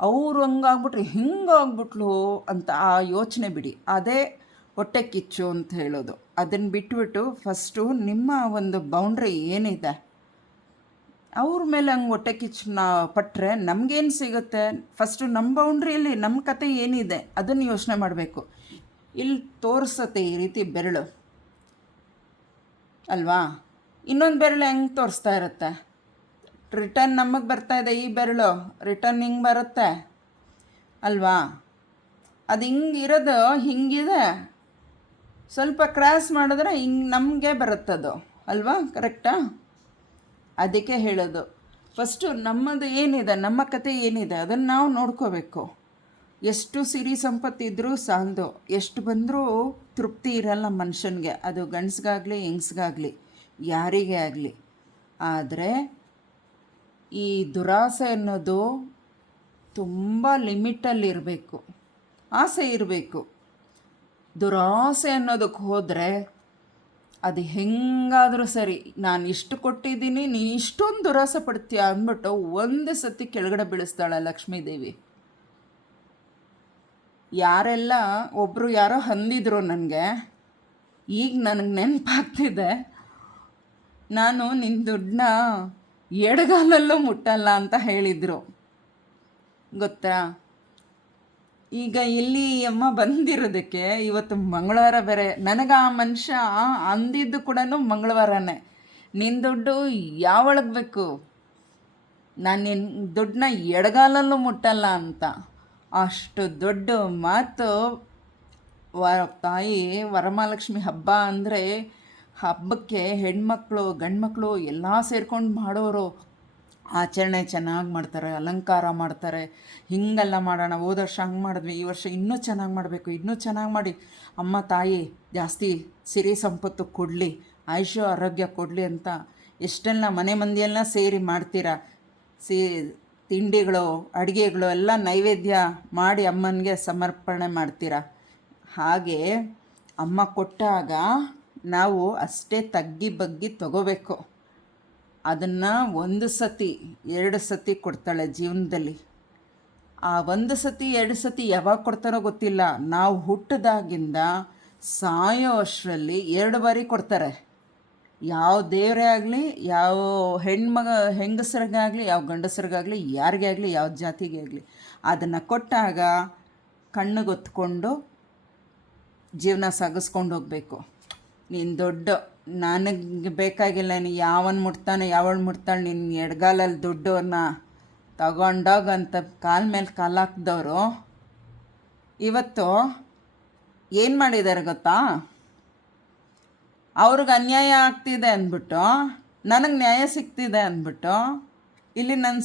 ಅವರು ಹಂಗಾಗ್ಬಿಟ್ರು ಹಿಂಗಾಗ್ಬಿಟ್ಲು ಅಂತ ಆ ಯೋಚನೆ ಬಿಡಿ, ಅದೇ ಹೊಟ್ಟೆ ಕಿಚ್ಚು ಅಂತ ಹೇಳೋದು. ಅದನ್ನು ಬಿಟ್ಬಿಟ್ಟು ಫಸ್ಟು ನಿಮ್ಮ ಒಂದು ಬೌಂಡ್ರಿ ಏನಿದೆ, ಅವ್ರ ಮೇಲೆ ಹಂಗೆ ಹೊಟ್ಟೆ ಕಿಚ್ಚನ್ನ ಪಟ್ಟರೆ ನಮಗೇನು ಸಿಗುತ್ತೆ? ಫಸ್ಟು ನಮ್ಮ ಬೌಂಡ್ರಿಯಲ್ಲಿ ನಮ್ಮ ಕತೆ ಏನಿದೆ ಅದನ್ನು ಯೋಚನೆ ಮಾಡಬೇಕು. ಇಲ್ಲಿ ತೋರಿಸತ್ತೆ ಈ ರೀತಿ ಬೆರಳು ಅಲ್ವಾ, ಇನ್ನೊಂದು ಬೆರಳು ಹೆಂಗೆ ತೋರಿಸ್ತಾ ಇರುತ್ತೆ, ರಿಟರ್ನ್ ನಮಗೆ ಬರ್ತಾಯಿದೆ, ಈ ಬೆರಳು ರಿಟರ್ನ್ ಹಿಂಗೆ ಬರುತ್ತೆ ಅಲ್ವಾ. ಅದು ಹಿಂಗಿರೋದು ಹಿಂಗಿದೆ, ಸ್ವಲ್ಪ ಕ್ರಾಸ್ ಮಾಡಿದ್ರೆ ಹಿಂಗೆ ನಮಗೆ ಬರುತ್ತದು ಅಲ್ವಾ, ಕರೆಕ್ಟಾ? ಅದಕ್ಕೆ ಹೇಳೋದು, ಫಸ್ಟು ನಮ್ಮದು ಏನಿದೆ, ನಮ್ಮ ಕತೆ ಏನಿದೆ ಅದನ್ನು ನಾವು ನೋಡ್ಕೋಬೇಕು. ಎಷ್ಟು ಸಿರಿ ಸಂಪತ್ತಿದ್ರೂ ಸಾಲದು, ಎಷ್ಟು ಬಂದರೂ ತೃಪ್ತಿ ಇರಲ್ಲ ಮನುಷ್ಯನಿಗೆ, ಅದು ಗಂಡಸ್ಗಾಗಲಿ ಹೆಂಗಸ್ಗಾಗಲಿ ಯಾರಿಗೇ ಆಗಲಿ. ಆದರೆ ಈ ದುರಾಸೆ ಅನ್ನೋದು ತುಂಬ ಲಿಮಿಟಲ್ಲಿರಬೇಕು, ಆಸೆ ಇರಬೇಕು. ದುರಾಸೆ ಅನ್ನೋದಕ್ಕೆ ಹೋದರೆ ಅದು ಹೆಂಗಾದರೂ ಸರಿ, ನಾನು ಇಷ್ಟು ಕೊಟ್ಟಿದ್ದೀನಿ, ನೀನು ಇಷ್ಟೊಂದು ದುರಾಸೆ ಪಡ್ತೀಯ ಅಂದ್ಬಿಟ್ಟು ಒಂದೇ ಸತಿ ಕೆಳಗಡೆ ಬೀಳಿಸ್ತಾಳೆ ಲಕ್ಷ್ಮೀದೇವಿ. ಯಾರೆಲ್ಲ ಒಬ್ಬರು ಯಾರೋ ಅಂದಿದ್ರು ನನಗೆ, ಈಗ ನನಗೆ ನೆನಪಾಗ್ತಿದೆ, ನಾನು ನಿನ್ನ ದುಡ್ಡನ್ನ ಎಡಗಾಲಲ್ಲೂ ಮುಟ್ಟಲ್ಲ ಅಂತ ಹೇಳಿದರು, ಗೊತ್ತಾ. ಈಗ ಇಲ್ಲಿ ಅಮ್ಮ ಬಂದಿರೋದಕ್ಕೆ ಇವತ್ತು ಮಂಗಳವಾರ ಬೇರೆ, ನನಗೆ ಆ ಮನುಷ್ಯ ಅಂದಿದ್ದು ಕೂಡ ಮಂಗಳವಾರನೇ. ನಿನ್ನ ದುಡ್ಡು ಯಾವೊಳಗೆ ಬೇಕು, ನಾನು ನಿನ್ನ ದುಡ್ಡನ್ನ ಎಡಗಾಲಲ್ಲೂ ಮುಟ್ಟಲ್ಲ ಅಂತ. ಅಷ್ಟು ದೊಡ್ಡ ಮಾತು. ತಾಯಿ ವರಮಹಾಲಕ್ಷ್ಮಿ ಹಬ್ಬ ಅಂದರೆ ಹಬ್ಬಕ್ಕೆ ಹೆಣ್ಮಕ್ಳು ಗಂಡ್ಮಕ್ಳು ಎಲ್ಲ ಸೇರ್ಕೊಂಡು ಮಾಡೋರು. ಆಚರಣೆ ಚೆನ್ನಾಗಿ ಮಾಡ್ತಾರೆ, ಅಲಂಕಾರ ಮಾಡ್ತಾರೆ. ಹೀಗೆಲ್ಲ ಮಾಡೋಣ, ಹೋದ ವರ್ಷ ಹಂಗೆ ಮಾಡಿದ್ವಿ, ಈ ವರ್ಷ ಇನ್ನೂ ಚೆನ್ನಾಗಿ ಮಾಡಬೇಕು, ಇನ್ನೂ ಚೆನ್ನಾಗಿ ಮಾಡಿ ಅಮ್ಮ ತಾಯಿ ಜಾಸ್ತಿ ಸಿರಿ ಸಂಪತ್ತು ಕೊಡಲಿ, ಆಯುಷ್ಯ ಆರೋಗ್ಯ ಕೊಡಲಿ ಅಂತ ಎಷ್ಟೆಲ್ಲ ಮನೆ ಮಂದಿಯೆಲ್ಲ ಸೇರಿ ಮಾಡ್ತೀರಾ. ತಿಂಡಿಗಳು ಅಡುಗೆಗಳು ಎಲ್ಲ ನೈವೇದ್ಯ ಮಾಡಿ ಅಮ್ಮನಿಗೆ ಸಮರ್ಪಣೆ ಮಾಡ್ತೀರಾ. ಹಾಗೆ ಅಮ್ಮ ಕೊಟ್ಟಾಗ ನಾವು ಅಷ್ಟೇ ತಗ್ಗಿ ಬಗ್ಗಿ ತಗೋಬೇಕು. ಅದನ್ನು 1 ಸತಿ 2 ಸತಿ ಕೊಡ್ತಾಳೆ ಜೀವನದಲ್ಲಿ. ಆ 1 ಸತಿ 2 ಸತಿ ಯಾವಾಗ ಕೊಡ್ತಾರೋ ಗೊತ್ತಿಲ್ಲ. ನಾವು ಹುಟ್ಟಿದಾಗಿಂದ ಸಾಯೋ ಅಷ್ಟರಲ್ಲಿ 2 ಬಾರಿ ಕೊಡ್ತಾರೆ. ಯಾವ ದೇವರೇ ಆಗಲಿ, ಯಾವ ಹೆಂಗಸರಿಗಾಗಲಿ, ಯಾವ ಗಂಡಸರಿಗಾಗಲಿ, ಯಾರಿಗೇ ಆಗಲಿ, ಯಾವ ಜಾತಿಗೆ ಆಗಲಿ, ಅದನ್ನು ಕೊಟ್ಟಾಗ ಕಣ್ಣಿಗೊತ್ಕೊಂಡು ಜೀವನ ಸಾಗಿಸ್ಕೊಂಡು ಹೋಗಬೇಕು. ನೀನು ದೊಡ್ಡ, ನನಗೆ ಬೇಕಾಗಿಲ್ಲ, ನೀನು ಯಾವನು ಮುಟ್ತಾನೆ ಯಾವಳು ಮುಟ್ತಾಳೆ, ನಿನ್ನ ಎಡಗಾಲಲ್ಲಿ ದುಡ್ಡನ್ನ ತಗೊಂಡೋಗಂತ ಕಾಲ ಮೇಲೆ ಕಾಲು ಹಾಕ್ದವರು ಇವತ್ತು ಏನು ಮಾಡಿದ್ದಾರೆ ಗೊತ್ತಾ. ಅವ್ರಿಗೆ ಅನ್ಯಾಯ ಆಗ್ತಿದೆ ಅಂದ್ಬಿಟ್ಟು, ನನಗೆ ನ್ಯಾಯ ಸಿಗ್ತಿದೆ ಅಂದ್ಬಿಟ್ಟು, ಇಲ್ಲಿ ನಾನು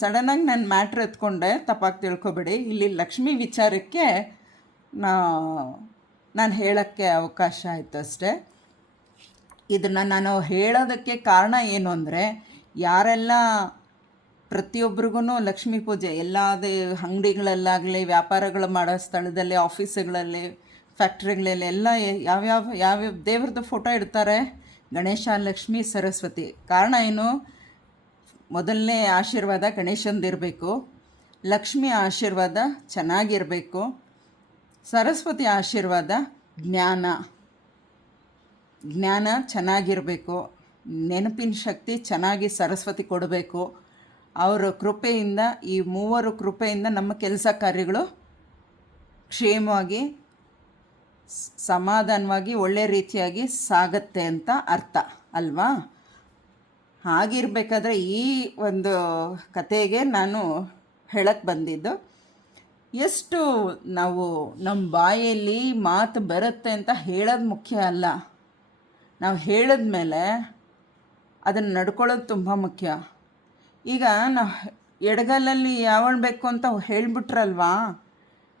ಸಡನ್ನಾಗಿ ನನ್ನ ಮ್ಯಾಟ್ರ್ ಎತ್ಕೊಂಡೆ, ತಪ್ಪಾಗಿ ತಿಳ್ಕೊಬೇಡಿ. ಇಲ್ಲಿ ಲಕ್ಷ್ಮಿ ವಿಚಾರಕ್ಕೆ ನಾನು ಹೇಳೋಕ್ಕೆ ಅವಕಾಶ ಆಯಿತು ಅಷ್ಟೇ. ಇದನ್ನು ನಾನು ಹೇಳೋದಕ್ಕೆ ಕಾರಣ ಏನು ಅಂದರೆ, ಯಾರೆಲ್ಲ ಪ್ರತಿಯೊಬ್ರಿಗೂ ಲಕ್ಷ್ಮೀ ಪೂಜೆ ಎಲ್ಲದೇ ಅಂಗಡಿಗಳಲ್ಲಾಗಲಿ, ವ್ಯಾಪಾರಗಳು ಮಾಡೋ ಸ್ಥಳದಲ್ಲಿ, ಆಫೀಸುಗಳಲ್ಲಿ, ಫ್ಯಾಕ್ಟ್ರಿಗಳಲ್ಲಿ ಎಲ್ಲ ಯಾವ್ಯಾವ ದೇವ್ರದ್ದು ಫೋಟೋ ಇಡ್ತಾರೆ, ಗಣೇಶ, ಲಕ್ಷ್ಮಿ, ಸರಸ್ವತಿ. ಕಾರಣ ಏನು, ಮೊದಲನೇ ಆಶೀರ್ವಾದ ಗಣೇಶಂದಿರಬೇಕು, ಲಕ್ಷ್ಮಿ ಆಶೀರ್ವಾದ ಚೆನ್ನಾಗಿರಬೇಕು, ಸರಸ್ವತಿ ಆಶೀರ್ವಾದ ಜ್ಞಾನ ಚೆನ್ನಾಗಿರಬೇಕು, ನೆನಪಿನ ಶಕ್ತಿ ಚೆನ್ನಾಗಿ ಸರಸ್ವತಿ ಕೊಡಬೇಕು. ಅವರ ಕೃಪೆಯಿಂದ, ಈ ಮೂವರು ಕೃಪೆಯಿಂದ ನಮ್ಮ ಕೆಲಸ ಕಾರ್ಯಗಳು ಕ್ಷೇಮವಾಗಿ ಸಮಾಧಾನವಾಗಿ ಒಳ್ಳೆ ರೀತಿಯಾಗಿ ಸಾಗತ್ತೆ ಅಂತ ಅರ್ಥ ಅಲ್ವಾ. ಹಾಗಿರಬೇಕಾದ್ರೆ ಈ ಒಂದು ಕಥೆಗೆ ನಾನು ಹೇಳಕ್ಕೆ ಬಂದಿದ್ದು, ಎಷ್ಟು ನಾವು ನಮ್ಮ ಬಾಯಲ್ಲಿ ಮಾತು ಬರುತ್ತೆ ಅಂತ ಹೇಳೋದು ಮುಖ್ಯ ಅಲ್ಲ, ನಾವು ಹೇಳಿದ್ಮೇಲೆ ಅದನ್ನು ನಡ್ಕೊಳ್ಳೋದು ತುಂಬ ಮುಖ್ಯ. ಈಗ ನಾವು ಎಡಗಲ್ಲಲ್ಲಿ ಯಾವಳು ಬೇಕು ಅಂತ ಹೇಳಿಬಿಟ್ರಲ್ವಾ,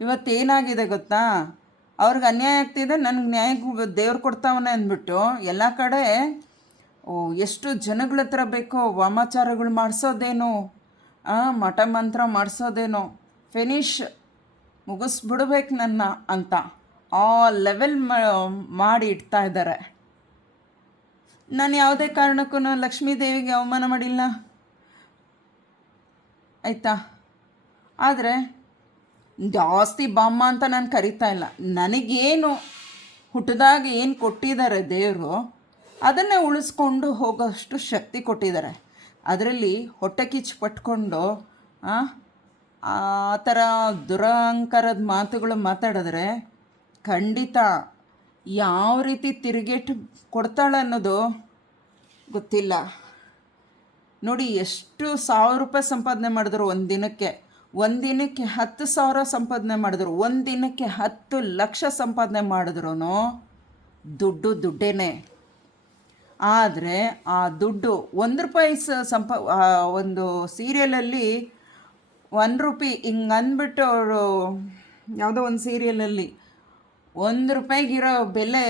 ಇವತ್ತೇನಾಗಿದೆ ಗೊತ್ತಾ, ಅವ್ರಿಗೆ ಅನ್ಯಾಯ ಆಗ್ತಿದೆ, ನನಗೆ ನ್ಯಾಯ ದೇವ್ರು ಕೊಡ್ತಾವನೆ ಅಂದ್ಬಿಟ್ಟು ಎಲ್ಲ ಕಡೆ ಎಷ್ಟು ಜನಗಳ ಹತ್ರ ಬೇಕೋ ವಾಮಾಚಾರಗಳು ಮಾಡಿಸೋದೇನೋ, ಮಠ ಮಂತ್ರ ಮಾಡಿಸೋದೇನೋ, ಫಿನಿಶ್ ಮುಗಿಸ್ಬಿಡ್ಬೇಕು ನನ್ನ ಅಂತ ಆ ಲೆವೆಲ್ ಮಾಡಿ ಇಡ್ತಾ ಇದ್ದಾರೆ. ನಾನು ಯಾವುದೇ ಕಾರಣಕ್ಕೂ ಲಕ್ಷ್ಮೀ ದೇವಿಗೆ ಅವಮಾನ ಮಾಡಿಲ್ಲ ಆಯಿತಾ. ಆದರೆ ಜಾಸ್ತಿ ಬಾಮ್ಮ ಅಂತ ನಾನು ಕರಿತಾ ಇಲ್ಲ. ನನಗೇನು ಹುಟ್ಟಿದಾಗ ಏನು ಕೊಟ್ಟಿದ್ದಾರೆ ದೇವರು, ಅದನ್ನೇ ಉಳಿಸ್ಕೊಂಡು ಹೋಗೋಷ್ಟು ಶಕ್ತಿ ಕೊಟ್ಟಿದ್ದಾರೆ. ಅದರಲ್ಲಿ ಹೊಟ್ಟೆ ಕಿಚ್ಚು ಪಟ್ಕೊಂಡು ಆ ಥರ ದುರಹಂಕಾರದ ಮಾತುಗಳು ಮಾತಾಡಿದ್ರೆ ಖಂಡಿತ ಯಾವ ರೀತಿ ತಿರುಗೇಟು ಕೊಡ್ತಾಳೆ ಅನ್ನೋದು ಗೊತ್ತಿಲ್ಲ. ನೋಡಿ, ಎಷ್ಟು 1,000 ರೂಪಾಯಿ ಸಂಪಾದನೆ ಮಾಡಿದ್ರು ಒಂದು ದಿನಕ್ಕೆ 10,000 ಸಂಪಾದನೆ ಮಾಡಿದ್ರು, ಒಂದು ದಿನಕ್ಕೆ 10 ಲಕ್ಷ ಸಂಪಾದನೆ ಮಾಡಿದ್ರು ದುಡ್ಡೇನೆ. ಆದರೆ ಆ ದುಡ್ಡು 1 ರೂಪಾಯಿ ಒಂದು ಸೀರಿಯಲಲ್ಲಿ 1 ರೂಪಾಯಿ ಹಿಂಗೆ ಅಂದ್ಬಿಟ್ಟು ಅವರು ಯಾವುದೋ ಒಂದು ಸೀರಿಯಲಲ್ಲಿ 1 ರೂಪಾಯಿಗಿರೋ ಬೆಲೆ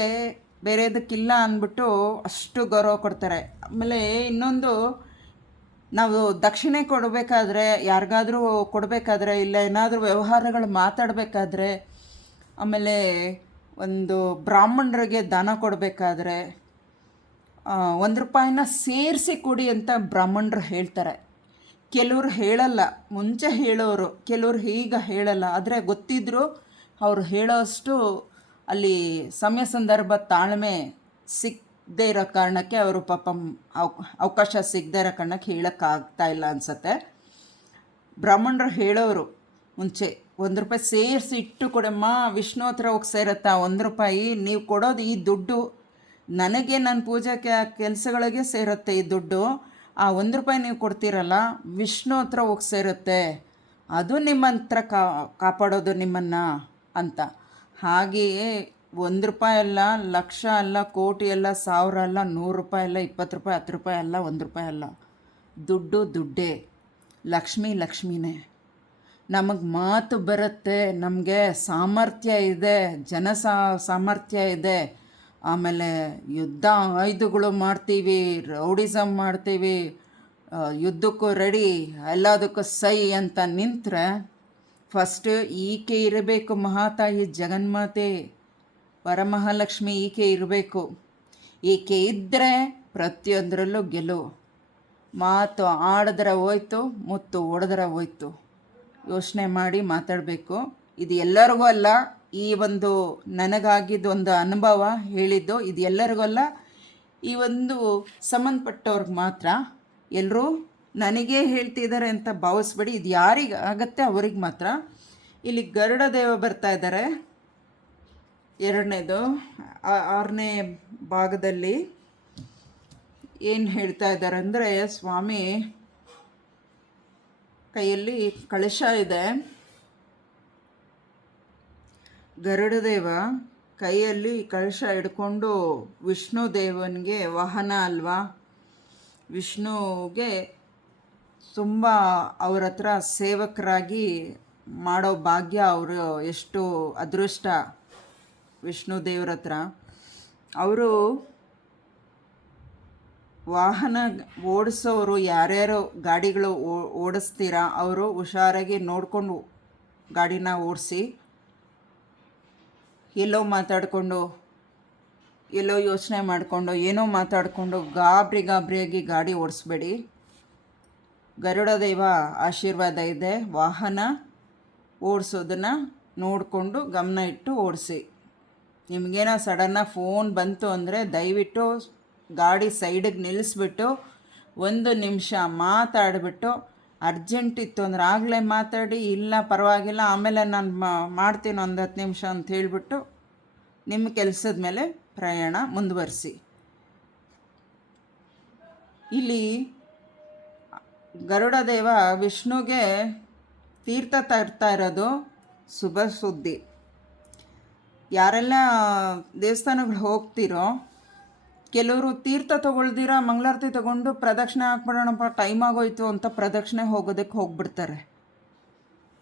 ಬೇರೆದಕ್ಕಿಲ್ಲ ಅಂದ್ಬಿಟ್ಟು ಅಷ್ಟು ಗೌರವ ಕೊಡ್ತಾರೆ. ಆಮೇಲೆ ಇನ್ನೊಂದು, ನಾವು ದಕ್ಷಿಣೆ ಕೊಡಬೇಕಾದ್ರೆ, ಯಾರಿಗಾದರೂ ಕೊಡಬೇಕಾದ್ರೆ, ಇಲ್ಲ ಏನಾದರೂ ವ್ಯವಹಾರಗಳು ಮಾತಾಡಬೇಕಾದ್ರೆ, ಆಮೇಲೆ ಒಂದು ಬ್ರಾಹ್ಮಣರಿಗೆ ದಾನ ಕೊಡಬೇಕಾದ್ರೆ 1 ರೂಪಾಯಿನ ಸೇರಿಸಿ ಕೊಡಿ ಅಂತ ಬ್ರಾಹ್ಮಣರು ಹೇಳ್ತಾರೆ. ಕೆಲವರು ಹೇಳಲ್ಲ, ಮುಂಚೆ ಹೇಳೋರು, ಕೆಲವರು ಈಗ ಹೇಳಲ್ಲ. ಆದರೆ ಗೊತ್ತಿದ್ದರೂ ಅವ್ರು ಹೇಳೋಷ್ಟು ಅಲ್ಲಿ ಸಮಯ ಸಂದರ್ಭ ತಾಳ್ಮೆ ಸಿಗದೇ ಇರೋ ಕಾರಣಕ್ಕೆ ಅವರು ಪಾಪ ಅವಕಾಶ ಸಿಗದೇ ಇರೋ ಕಾರಣಕ್ಕೆ ಹೇಳೋಕ್ಕಾಗ್ತಾ ಇಲ್ಲ ಅನಿಸತ್ತೆ. ಬ್ರಾಹ್ಮಣರು ಹೇಳೋರು ಮುಂಚೆ 1 ರೂಪಾಯಿ ಸೇರಿಸಿ ಇಟ್ಟು ಕೊಡಮ್ಮ, ವಿಷ್ಣು ಹತ್ರ ಹೋಗಿ ಸೇರತ್ತಾ 1 ರೂಪಾಯಿ, ನೀವು ಕೊಡೋದು ಈ ದುಡ್ಡು ನನಗೆ ನನ್ನ ಪೂಜಾ ಕೆಲಸಗಳಿಗೆ ಸೇರುತ್ತೆ, ಈ ದುಡ್ಡು ಆ 1 ರೂಪಾಯಿ ನೀವು ಕೊಡ್ತೀರಲ್ಲ ವಿಷ್ಣು ಹತ್ರ ಹೋಗಿ ಸೇರುತ್ತೆ, ಅದು ನಿಮ್ಮ ಹತ್ರ ಕಾಪಾಡೋದು ನಿಮ್ಮನ್ನು ಅಂತ. ಹಾಗೆಯೇ 1 ರೂಪಾಯಿ ಅಲ್ಲ, ಲಕ್ಷ ಅಲ್ಲ, ಕೋಟಿ ಅಲ್ಲ, 1000 ಅಲ್ಲ, 100 ರೂಪಾಯಿ ಅಲ್ಲ, 20 ರೂಪಾಯಿ, 10 ರೂಪಾಯಿ ಅಲ್ಲ, 1 ರೂಪಾಯಿ ಅಲ್ಲ, ದುಡ್ಡು ದುಡ್ಡೇ, ಲಕ್ಷ್ಮಿ ಲಕ್ಷ್ಮಿನೇ. ನಮಗೆ ಮಾತು ಬರುತ್ತೆ, ನಮಗೆ ಸಾಮರ್ಥ್ಯ ಇದೆ, ಸಾಮರ್ಥ್ಯ ಇದೆ, ಆಮೇಲೆ ಯುದ್ಧ ಆಯುಧಗಳು ಮಾಡ್ತೀವಿ, ರೌಡಿಸಮ್ ಮಾಡ್ತೀವಿ, ಯುದ್ಧಕ್ಕೂ ರೆಡಿ, ಎಲ್ಲದಕ್ಕೂ ಸೈ ಅಂತ ನಿಂತರೆ ಫಸ್ಟ್ ಈಕೆ ಇರಬೇಕು, ಮಹಾತಾಯಿ ಜಗನ್ಮಾತೆ ವರಮಹಾಲಕ್ಷ್ಮಿ ಈಕೆ ಇರಬೇಕು. ಈಕೆ ಇದ್ದರೆ ಪ್ರತಿಯೊಂದರಲ್ಲೂ ಗೆಲುವು. ಮಾತು ಆಡಿದ್ರೆ ಹೋಯ್ತು, ಮುತ್ತು ಹೊಡೆದ್ರೆ ಹೋಯ್ತು. ಯೋಚನೆ ಮಾಡಿ ಮಾತಾಡಬೇಕು. ಇದು ಎಲ್ಲರಿಗೂ ಅಲ್ಲ, ಈ ಒಂದು ನನಗಾಗಿದ್ದು ಒಂದು ಅನುಭವ ಹೇಳಿದ್ದು, ಇದು ಎಲ್ಲರಿಗೂ ಅಲ್ಲ, ಈ ಒಂದು ಸಂಬಂಧಪಟ್ಟವ್ರಿಗೆ ಮಾತ್ರ. ಎಲ್ಲರೂ ನನಗೇ ಹೇಳ್ತಿದ್ದಾರೆ ಅಂತ ಭಾವಿಸ್ಬೇಡಿ, ಇದು ಯಾರಿಗೆ ಆಗತ್ತೆ ಅವ್ರಿಗೆ ಮಾತ್ರ. ಇಲ್ಲಿ ಗರುಡ ದೇವ ಬರ್ತಾ ಇದ್ದಾರೆ, 2ನೇದು 6ನೇ ಭಾಗದಲ್ಲಿ ಏನು ಹೇಳ್ತಾ ಇದ್ದಾರೆ ಅಂದರೆ, ಸ್ವಾಮಿ ಕೈಯಲ್ಲಿ ಕಳಶ ಇದೆ, ಗರುಡದೇವ ಕೈಯಲ್ಲಿ ಕಳಶ ಹಿಡ್ಕೊಂಡು ವಿಷ್ಣು ದೇವನಿಗೆ ವಾಹನ ಅಲ್ವಾ, ವಿಷ್ಣುಗೆ ತುಂಬ ಅವ್ರ ಹತ್ರ ಸೇವಕರಾಗಿ ಮಾಡೋ ಭಾಗ್ಯ, ಅವರು ಎಷ್ಟು ಅದೃಷ್ಟ ವಿಷ್ಣು ದೇವ್ರ ಹತ್ರ. ಅವರು ವಾಹನ ಓಡಿಸೋರು, ಯಾರ್ಯಾರು ಗಾಡಿಗಳು ಓಡಿಸ್ತೀರಾ ಅವರು ಹುಷಾರಾಗಿ ನೋಡಿಕೊಂಡು ಗಾಡಿನ ಓಡಿಸಿ. ಎಲ್ಲೋ ಮಾತಾಡಿಕೊಂಡು, ಎಲ್ಲೋ ಯೋಚನೆ ಮಾಡಿಕೊಂಡು, ಏನೋ ಮಾತಾಡಿಕೊಂಡು ಗಾಬರಿಯಾಗಿ ಗಾಡಿ ಓಡಿಸ್ಬೇಡಿ. ಗರುಡ ದೇವ ಆಶೀರ್ವಾದ ಇದೆ. ವಾಹನ ಓಡಿಸೋದನ್ನು ನೋಡಿಕೊಂಡು ಗಮನ ಇಟ್ಟು ಓಡಿಸಿ. ನಿಮಗೇನೋ ಸಡನ್ನಾಗಿ ಫೋನ್ ಬಂತು ಅಂದರೆ ದಯವಿಟ್ಟು ಗಾಡಿ ಸೈಡಿಗೆ ನಿಲ್ಲಿಸ್ಬಿಟ್ಟು 1 ನಿಮಿಷ ಮಾತಾಡಿಬಿಟ್ಟು, ಅರ್ಜೆಂಟ್ ಇತ್ತು ಅಂದ್ರೆ ಆಗಲೇ ಮಾತಾಡಿ, ಇಲ್ಲ ಪರವಾಗಿಲ್ಲ ಆಮೇಲೆ ನಾನು ಮಾಡ್ತೀನಿ 10 ನಿಮಿಷ ಅಂತ ಹೇಳಿಬಿಟ್ಟು ನಿಮ್ಮ ಕೆಲಸದ ಮೇಲೆ ಪ್ರಯಾಣ ಮುಂದುವರಿಸಿ. ಇಲ್ಲಿ ಗರುಡ ದೇವ ವಿಷ್ಣುಗೆ ತೀರ್ಥ ತರ್ತಾ ಇರೋದು ಶುಭ ಸುದ್ದಿ. ಯಾರೆಲ್ಲ ದೇವಸ್ಥಾನಗಳು ಹೋಗ್ತಿರೋ, ಕೆಲವರು ತೀರ್ಥ ತೊಗೊಳ್ದಿರ ಮಂಗಳಾರತಿ ತೊಗೊಂಡು ಪ್ರದಕ್ಷಿಣೆ ಹಾಕ್ಬಿಡೋಣಪ್ಪ ಟೈಮ್ ಆಗೋಯ್ತು ಅಂತ ಪ್ರದಕ್ಷಿಣೆ ಹೋಗೋದಕ್ಕೆ ಹೋಗ್ಬಿಡ್ತಾರೆ.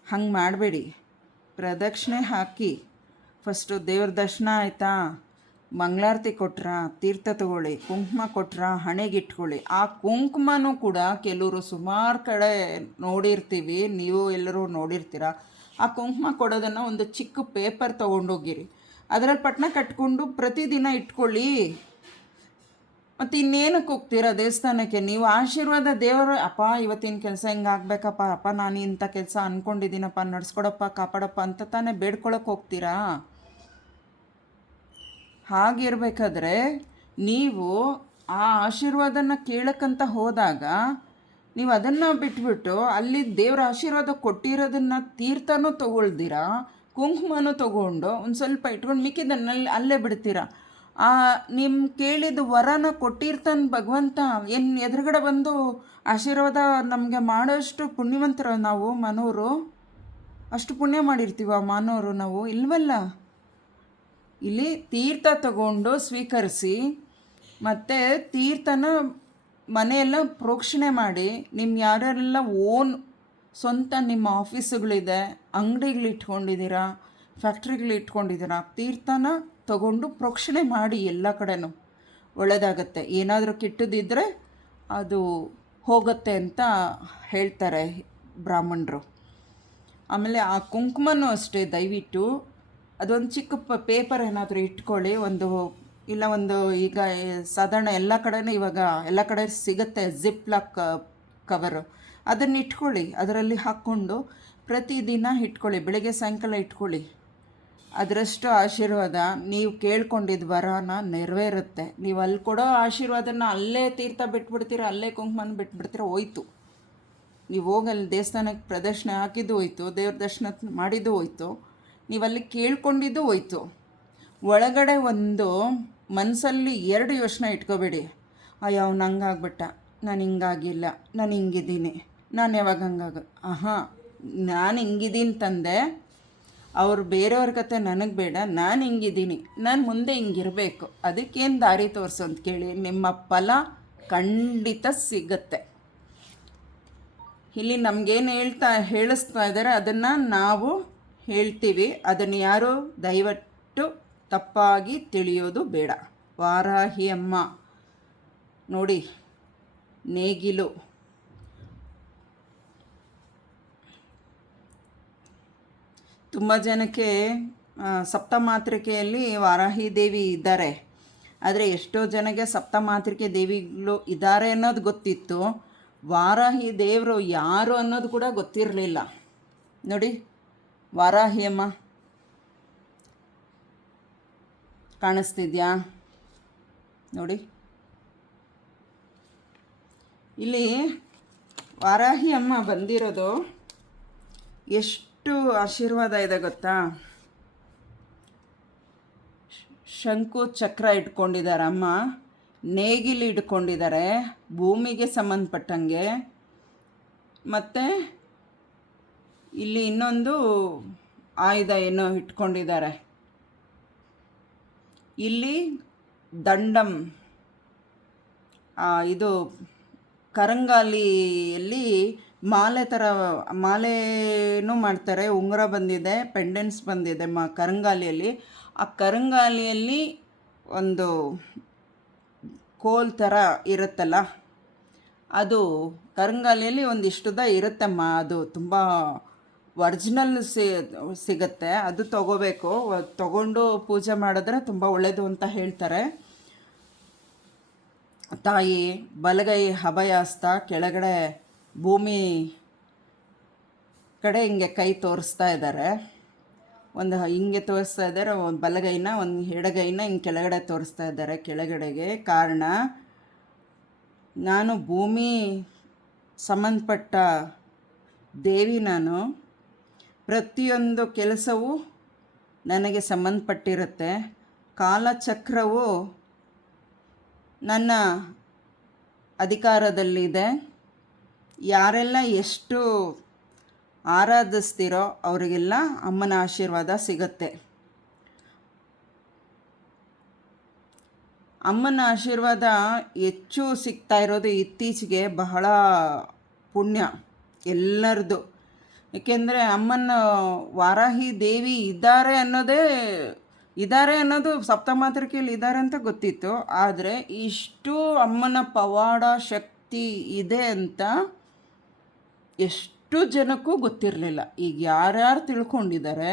ಹಂಗೆ ಮಾಡಬೇಡಿ. ಪ್ರದಕ್ಷಿಣೆ ಹಾಕಿ ಫಸ್ಟು ದೇವ್ರ ದರ್ಶನ ಆಯಿತಾ, ಮಂಗಳಾರತಿ ಕೊಟ್ರ, ತೀರ್ಥ ತಗೊಳ್ಳಿ, ಕುಂಕುಮ ಕೊಟ್ರ, ಹಣೆಗೆ ಇಟ್ಕೊಳ್ಳಿ. ಆ ಕುಂಕುಮನೂ ಕೂಡ ಕೆಲವರು ಸುಮಾರು ಕಡೆ ನೋಡಿರ್ತೀವಿ, ನೀವು ಎಲ್ಲರೂ ನೋಡಿರ್ತೀರ. ಆ ಕುಂಕುಮ ಕೊಡೋದನ್ನು ಒಂದು ಚಿಕ್ಕ ಪೇಪರ್ ತೊಗೊಂಡೋಗಿರಿ, ಅದರಲ್ಲಿ ಪಟ್ನ ಕಟ್ಕೊಂಡು ಪ್ರತಿದಿನ ಇಟ್ಕೊಳ್ಳಿ. ಮತ್ತು ಇನ್ನೇನಕ್ಕೆ ಹೋಗ್ತೀರಾ ದೇವಸ್ಥಾನಕ್ಕೆ? ನೀವು ಆಶೀರ್ವಾದ ದೇವರು, ಅಪ್ಪ ಇವತ್ತಿನ ಕೆಲಸ ಹಿಂಗೆ ಆಗಬೇಕಪ್ಪ, ಅಪ್ಪ ನಾನು ಇಂಥ ಕೆಲಸ ಅಂದ್ಕೊಂಡಿದ್ದೀನಪ್ಪ, ನಡೆಸ್ಕೊಡಪ್ಪ, ಕಾಪಾಡಪ್ಪ ಅಂತ ತಾನೇ ಬೇಡ್ಕೊಳಕ್ಕೆ ಹೋಗ್ತೀರಾ? ಹಾಗಿರ್ಬೇಕಾದ್ರೆ ನೀವು ಆ ಆಶೀರ್ವಾದನ ಕೇಳಕ್ಕಂತ ಹೋದಾಗ ನೀವು ಅದನ್ನು ಬಿಟ್ಬಿಟ್ಟು ಅಲ್ಲಿ ದೇವರ ಆಶೀರ್ವಾದ ಕೊಟ್ಟಿರೋದನ್ನು ತೀರ್ಥನೂ ತೊಗೊಳ್ದಿರ, ಕುಂಕುಮನೂ ತೊಗೊಂಡು ಒಂದು ಸ್ವಲ್ಪ ಇಟ್ಕೊಂಡು ಮಿಕ್ಕಿದ್ದನ್ನಲ್ಲಿ ಅಲ್ಲೇ ಬಿಡ್ತೀರ. ನಿಮ್ಮ ಕೇಳಿದ ವರನ ಕೊಟ್ಟಿರ್ತಾನೆ ಭಗವಂತ. ಏನು ಎದುರುಗಡೆ ಬಂದು ಆಶೀರ್ವಾದ ನಮಗೆ ಮಾಡೋಷ್ಟು ಪುಣ್ಯವಂತರ ನಾವು ಮನೋರು? ಅಷ್ಟು ಪುಣ್ಯ ಮಾಡಿರ್ತೀವ ಮಾನವರು ನಾವು? ಇಲ್ವಲ್ಲ. ಇಲ್ಲಿ ತೀರ್ಥ ತಗೊಂಡು ಸ್ವೀಕರಿಸಿ, ಮತ್ತು ತೀರ್ಥನ ಮನೆಯೆಲ್ಲ ಪ್ರೋಕ್ಷಣೆ ಮಾಡಿ, ನಿಮ್ಮ ಯಾರೆಲ್ಲ ಸ್ವಂತ ನಿಮ್ಮ ಆಫೀಸುಗಳಿದೆ, ಅಂಗಡಿಗಳು ಇಟ್ಕೊಂಡಿದ್ದೀರಾ, ಫ್ಯಾಕ್ಟ್ರಿಗಳು ಇಟ್ಕೊಂಡಿದ್ದೀರಾ, ತೀರ್ಥನ ತಗೊಂಡು ಪ್ರೋಕ್ಷಣೆ ಮಾಡಿ. ಎಲ್ಲ ಕಡೆನೂ ಒಳ್ಳೆಯದಾಗತ್ತೆ. ಏನಾದರೂ ಕೆಟ್ಟದಿದ್ದರೆ ಅದು ಹೋಗುತ್ತೆ ಅಂತ ಹೇಳ್ತಾರೆ ಬ್ರಾಹ್ಮಣರು. ಆಮೇಲೆ ಆ ಕುಂಕುಮನೂ ಅಷ್ಟೇ, ದಯವಿಟ್ಟು ಅದೊಂದು ಚಿಕ್ಕ ಪೇಪರ್ ಏನಾದರೂ ಇಟ್ಕೊಳ್ಳಿ. ಒಂದು ಈಗ ಸಾಧಾರಣ ಎಲ್ಲ ಕಡೆನೂ ಇವಾಗ ಎಲ್ಲ ಕಡೆ ಸಿಗುತ್ತೆ ಜಿಪ್ ಲಾಕ್ ಕವರು, ಅದನ್ನು ಇಟ್ಕೊಳ್ಳಿ. ಅದರಲ್ಲಿ ಹಾಕ್ಕೊಂಡು ಪ್ರತಿದಿನ ಇಟ್ಕೊಳ್ಳಿ, ಬೆಳಗ್ಗೆ ಸಾಯಂಕಾಲ ಇಟ್ಕೊಳ್ಳಿ. ಅದರಷ್ಟು ಆಶೀರ್ವಾದ ನೀವು ಕೇಳ್ಕೊಂಡಿದ್ದ ವರನ ನೆರವೇರುತ್ತೆ. ನೀವು ಅಲ್ಲಿ ಕೊಡೋ ಆಶೀರ್ವಾದನ ಅಲ್ಲೇ ತೀರ್ಥ ಬಿಟ್ಬಿಡ್ತೀರ, ಅಲ್ಲೇ ಕುಂಕುಮನ ಬಿಟ್ಬಿಡ್ತೀರ, ಹೋಯ್ತು. ನೀವು ಹೋಗಲ್ಲಿ ದೇವಸ್ಥಾನಕ್ಕೆ ಪ್ರದಕ್ಷಿಣೆ ಹಾಕಿದ್ದು ಹೋಯ್ತು, ದೇವ್ರ ದರ್ಶನ ಮಾಡಿದ್ದು ಹೋಯ್ತು, ನೀವು ಅಲ್ಲಿ ಕೇಳ್ಕೊಂಡಿದ್ದು ಹೋಯ್ತು. ಒಳಗಡೆ ಒಂದು ಮನಸ್ಸಲ್ಲಿ 2 ಯೋಚನೆ ಇಟ್ಕೋಬೇಡಿ. ಅಯ್ಯೋ ಅವ್ನು ಹಂಗಾಗ್ಬಿಟ್ಟ, ನಾನು ಹಿಂಗಾಗಿಲ್ಲ, ನಾನು ಹಿಂಗಿದ್ದೀನಿ, ನಾನು ಯಾವಾಗ ನಾನು ಹಿಂಗಿದ್ದೀನಿ ತಂದೆ. ಅವ್ರು ಬೇರೆಯವ್ರ ಕತೆ ನನಗೆ ಬೇಡ, ನಾನು ಹಿಂಗಿದ್ದೀನಿ, ನಾನು ಮುಂದೆ ಹಿಂಗಿರಬೇಕು, ಅದಕ್ಕೇನು ದಾರಿ ತೋರಿಸು ಅಂತ ಕೇಳಿ, ನಿಮ್ಮ ಫಲ ಖಂಡಿತ ಸಿಗತ್ತೆ. ಇಲ್ಲಿ ನಮಗೇನು ಹೇಳಿಸ್ತಾ ಇದ್ದಾರೆ ಅದನ್ನು ನಾವು ಹೇಳ್ತೀವಿ. ಅದನ್ನು ಯಾರು ದಯವಿಟ್ಟು ತಪ್ಪಾಗಿ ತಿಳಿಯೋದು ಬೇಡ. ವಾರಾಹಿ ಅಮ್ಮ ನೋಡಿ, ನೇಗಿಲು ತುಂಬ ಜನಕ್ಕೆ ಸಪ್ತಮಾತೃಕೆಯಲ್ಲಿ ವಾರಾಹಿ ದೇವಿ ಇದ್ದಾರೆ. ಆದರೆ ಎಷ್ಟೋ ಜನಕ್ಕೆ ಸಪ್ತಮಾತೃಕೆ ದೇವಿಗಳು ಇದ್ದಾರೆ ಅನ್ನೋದು ಗೊತ್ತಿತ್ತು, ವಾರಾಹಿ ದೇವರು ಯಾರು ಅನ್ನೋದು ಕೂಡ ಗೊತ್ತಿರಲಿಲ್ಲ. ನೋಡಿ, ವಾರಾಹಿ ಅಮ್ಮ ಕಾಣಿಸ್ತಿದ್ಯಾ? ನೋಡಿ, ಇಲ್ಲಿ ವಾರಾಹಿ ಅಮ್ಮ ಬಂದಿರೋದು ಎಷ್ಟು ಆಶೀರ್ವಾದ ಇದೆ ಗೊತ್ತಾ? ಶಂಕು ಚಕ್ರ ಇಟ್ಕೊಂಡಿದ್ದಾರೆ ಅಮ್ಮ, ನೇಗಿಲು ಇಟ್ಕೊಂಡಿದ್ದಾರೆ ಭೂಮಿಗೆ ಸಂಬಂಧಪಟ್ಟಂಗೆ, ಮತ್ತು ಇಲ್ಲಿ ಇನ್ನೊಂದು ಆಯುಧ ಏನೋ ಇಟ್ಕೊಂಡಿದ್ದಾರೆ. ಇಲ್ಲಿ ದಂಡಂ, ಇದು ಕರಂಗಾಲಿಯಲ್ಲಿ ಮಾಲೆನೂ ಮಾಡ್ತಾರೆ, ಉಂಗುರ ಬಂದಿದೆ, ಪೆಂಡೆಂಟ್ಸ್ ಬಂದಿದೆ ಕರಂಗಾಲಿಯಲ್ಲಿ. ಆ ಕರಂಗಾಲಿಯಲ್ಲಿ ಒಂದು ಕೋಲ್ ಥರ ಇರುತ್ತಲ್ಲ, ಅದು ಕರಂಗಾಲಿಯಲ್ಲಿ ಒಂದಿಷ್ಟುದ ಇರುತ್ತಮ್ಮ, ಅದು ತುಂಬ ಒರ್ಜಿನಲ್ ಸಿಗುತ್ತೆ, ಅದು ತಗೊಂಡು ಪೂಜೆ ಮಾಡಿದ್ರೆ ತುಂಬ ಒಳ್ಳೆಯದು ಅಂತ ಹೇಳ್ತಾರೆ. ತಾಯಿ ಬಲಗೈ ಅಭಯಹಸ್ತ, ಕೆಳಗಡೆ ಭೂಮಿ ಕಡೆ ಹಿಂಗೆ ಕೈ ತೋರಿಸ್ತಾ ಇದ್ದಾರೆ. ಒಂದು ಹಿಂಗೆ ತೋರಿಸ್ತಾ ಇದ್ದಾರೆ, ಒಂದು ಬಲಗೈನ, ಒಂದು ಎಡಗೈನ ಹಿಂಗೆ ಕೆಳಗಡೆ ತೋರಿಸ್ತಾ ಇದ್ದಾರೆ ಕೆಳಗಡೆಗೆ. ಕಾರಣ, ನಾನು ಭೂಮಿ ಸಂಬಂಧಪಟ್ಟ ದೇವಿ, ನಾನು ಪ್ರತಿಯೊಂದು ಕೆಲಸವೂ ನನಗೆ ಸಂಬಂಧಪಟ್ಟಿರುತ್ತೆ. ಕಾಲಚಕ್ರವು ನನ್ನ ಅಧಿಕಾರದಲ್ಲಿದೆ. ಯಾರೆಲ್ಲ ಎಷ್ಟು ಆರಾಧಿಸ್ತಿರೋ ಅವರಿಗೆಲ್ಲ ಅಮ್ಮನ ಆಶೀರ್ವಾದ ಸಿಗತ್ತೆ. ಅಮ್ಮನ ಆಶೀರ್ವಾದ ಹೆಚ್ಚು ಸಿಗ್ತಾ ಇರೋದು ಇತ್ತೀಚೆಗೆ, ಬಹಳ ಪುಣ್ಯ ಎಲ್ಲರದು. ಏಕೆಂದರೆ ಅಮ್ಮನ ವಾರಾಹಿ ದೇವಿ ಇದ್ದಾರೆ ಅನ್ನೋದು ಸಪ್ತಮಾತೃಕೆಯಲ್ಲಿ ಇದ್ದಾರೆ ಅಂತ ಗೊತ್ತಿತ್ತು, ಆದರೆ ಇಷ್ಟು ಅಮ್ಮನ ಪವಾಡ ಶಕ್ತಿ ಇದೆ ಅಂತ ಎಷ್ಟು ಜನಕ್ಕೂ ಗೊತ್ತಿರಲಿಲ್ಲ. ಈಗ ಯಾರ್ಯಾರು ತಿಳ್ಕೊಂಡಿದ್ದಾರೆ,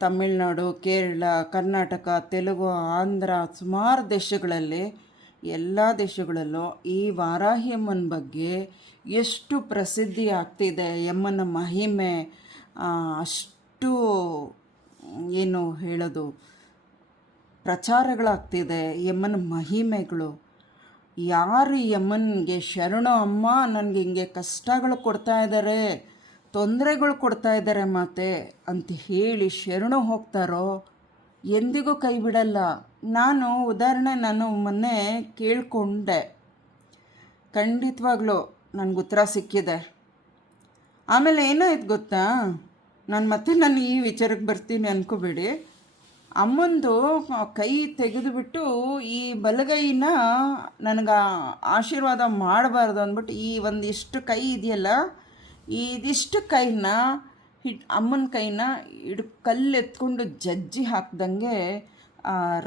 ತಮಿಳ್ನಾಡು, ಕೇರಳ, ಕರ್ನಾಟಕ, ತೆಲುಗು, ಆಂಧ್ರ, ಸುಮಾರು ದೇಶಗಳಲ್ಲಿ, ಎಲ್ಲ ದೇಶಗಳಲ್ಲೂ ಈ ವಾರಾಹಿ ಅಮ್ಮನ ಬಗ್ಗೆ ಎಷ್ಟು ಪ್ರಸಿದ್ಧಿ ಆಗ್ತಿದೆ, ಅಮ್ಮನ ಮಹಿಮೆ ಅಷ್ಟು ಏನು ಹೇಳೋದು, ಪ್ರಚಾರಗಳಾಗ್ತಿದೆ ಅಮ್ಮನ ಮಹಿಮೆಗಳು. ಯಾರು ಈ ಅಮ್ಮನಿಗೆ ಶರಣು, ಅಮ್ಮ ನನಗೆ ಹಿಂಗೆ ಕಷ್ಟಗಳು ಕೊಡ್ತಾ ಇದ್ದಾರೆ, ತೊಂದರೆಗಳು ಕೊಡ್ತಾ ಇದ್ದಾರೆ ಮಾತೆ ಅಂತ ಹೇಳಿ ಶರಣು ಹೋಗ್ತಾರೋ ಎಂದಿಗೂ ಕೈ ಬಿಡಲ್ಲ. ನಾನು ಮೊನ್ನೆ ಕೇಳಿಕೊಂಡೆ, ಖಂಡಿತವಾಗ್ಲೂ ನನಗೆ ಉತ್ತರ ಸಿಕ್ಕಿದೆ. ಆಮೇಲೆ ಏನಾಯ್ತು ಗೊತ್ತಾ, ನಾನು ಈ ವಿಚಾರಕ್ಕೆ ಬರ್ತೀನಿ ಅನ್ಕೋಬೇಡಿ. ಅಮ್ಮಂದು ಕೈ ತೆಗೆದುಬಿಟ್ಟು ಈ ಬಲಗೈನ ನನಗೆ ಆಶೀರ್ವಾದ ಮಾಡಬಾರ್ದು ಅಂದ್ಬಿಟ್ಟು ಈ ಒಂದಿಷ್ಟು ಕೈ ಇದೆಯಲ್ಲ, ಇದಿಷ್ಟು ಕೈನ ಅಮ್ಮನ ಕೈನ ಕಲ್ಲು ಎತ್ಕೊಂಡು ಜಜ್ಜಿ ಹಾಕ್ದಂಗೆ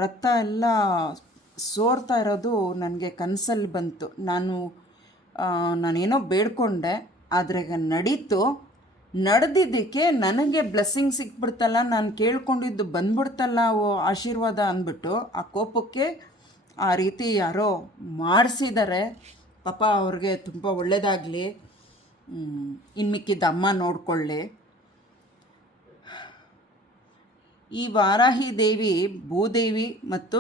ರಕ್ತ ಎಲ್ಲ ಸೋರ್ತಾ ಇರೋದು ನನಗೆ ಕನಸಲ್ಲಿ ಬಂತು. ನಾನೇನೋ ಬೇಡ್ಕೊಂಡೆ, ಆದರೆ ನಡೀತು. ನಡೆದಿದ್ದಕ್ಕೆ ನನಗೆ ಬ್ಲೆಸ್ಸಿಂಗ್ ಸಿಕ್ಬಿಡ್ತಲ್ಲ, ನಾನು ಕೇಳ್ಕೊಂಡಿದ್ದು ಬಂದ್ಬಿಡ್ತಲ್ಲ ಆಶೀರ್ವಾದ ಅಂದ್ಬಿಟ್ಟು ಆ ಕೋಪಕ್ಕೆ ಆ ರೀತಿ ಯಾರೋ ಮಾಡಿಸಿದ್ದಾರೆ. ಪಾಪ ಅವ್ರಿಗೆ ತುಂಬ ಒಳ್ಳೆಯದಾಗಲಿ, ಇನ್ನು ಮಿಕ್ಕಿದ್ದ ಅಮ್ಮ ನೋಡಿಕೊಳ್ಳಿ. ಈ ವಾರಾಹಿ ದೇವಿ ಭೂದೇವಿ ಮತ್ತು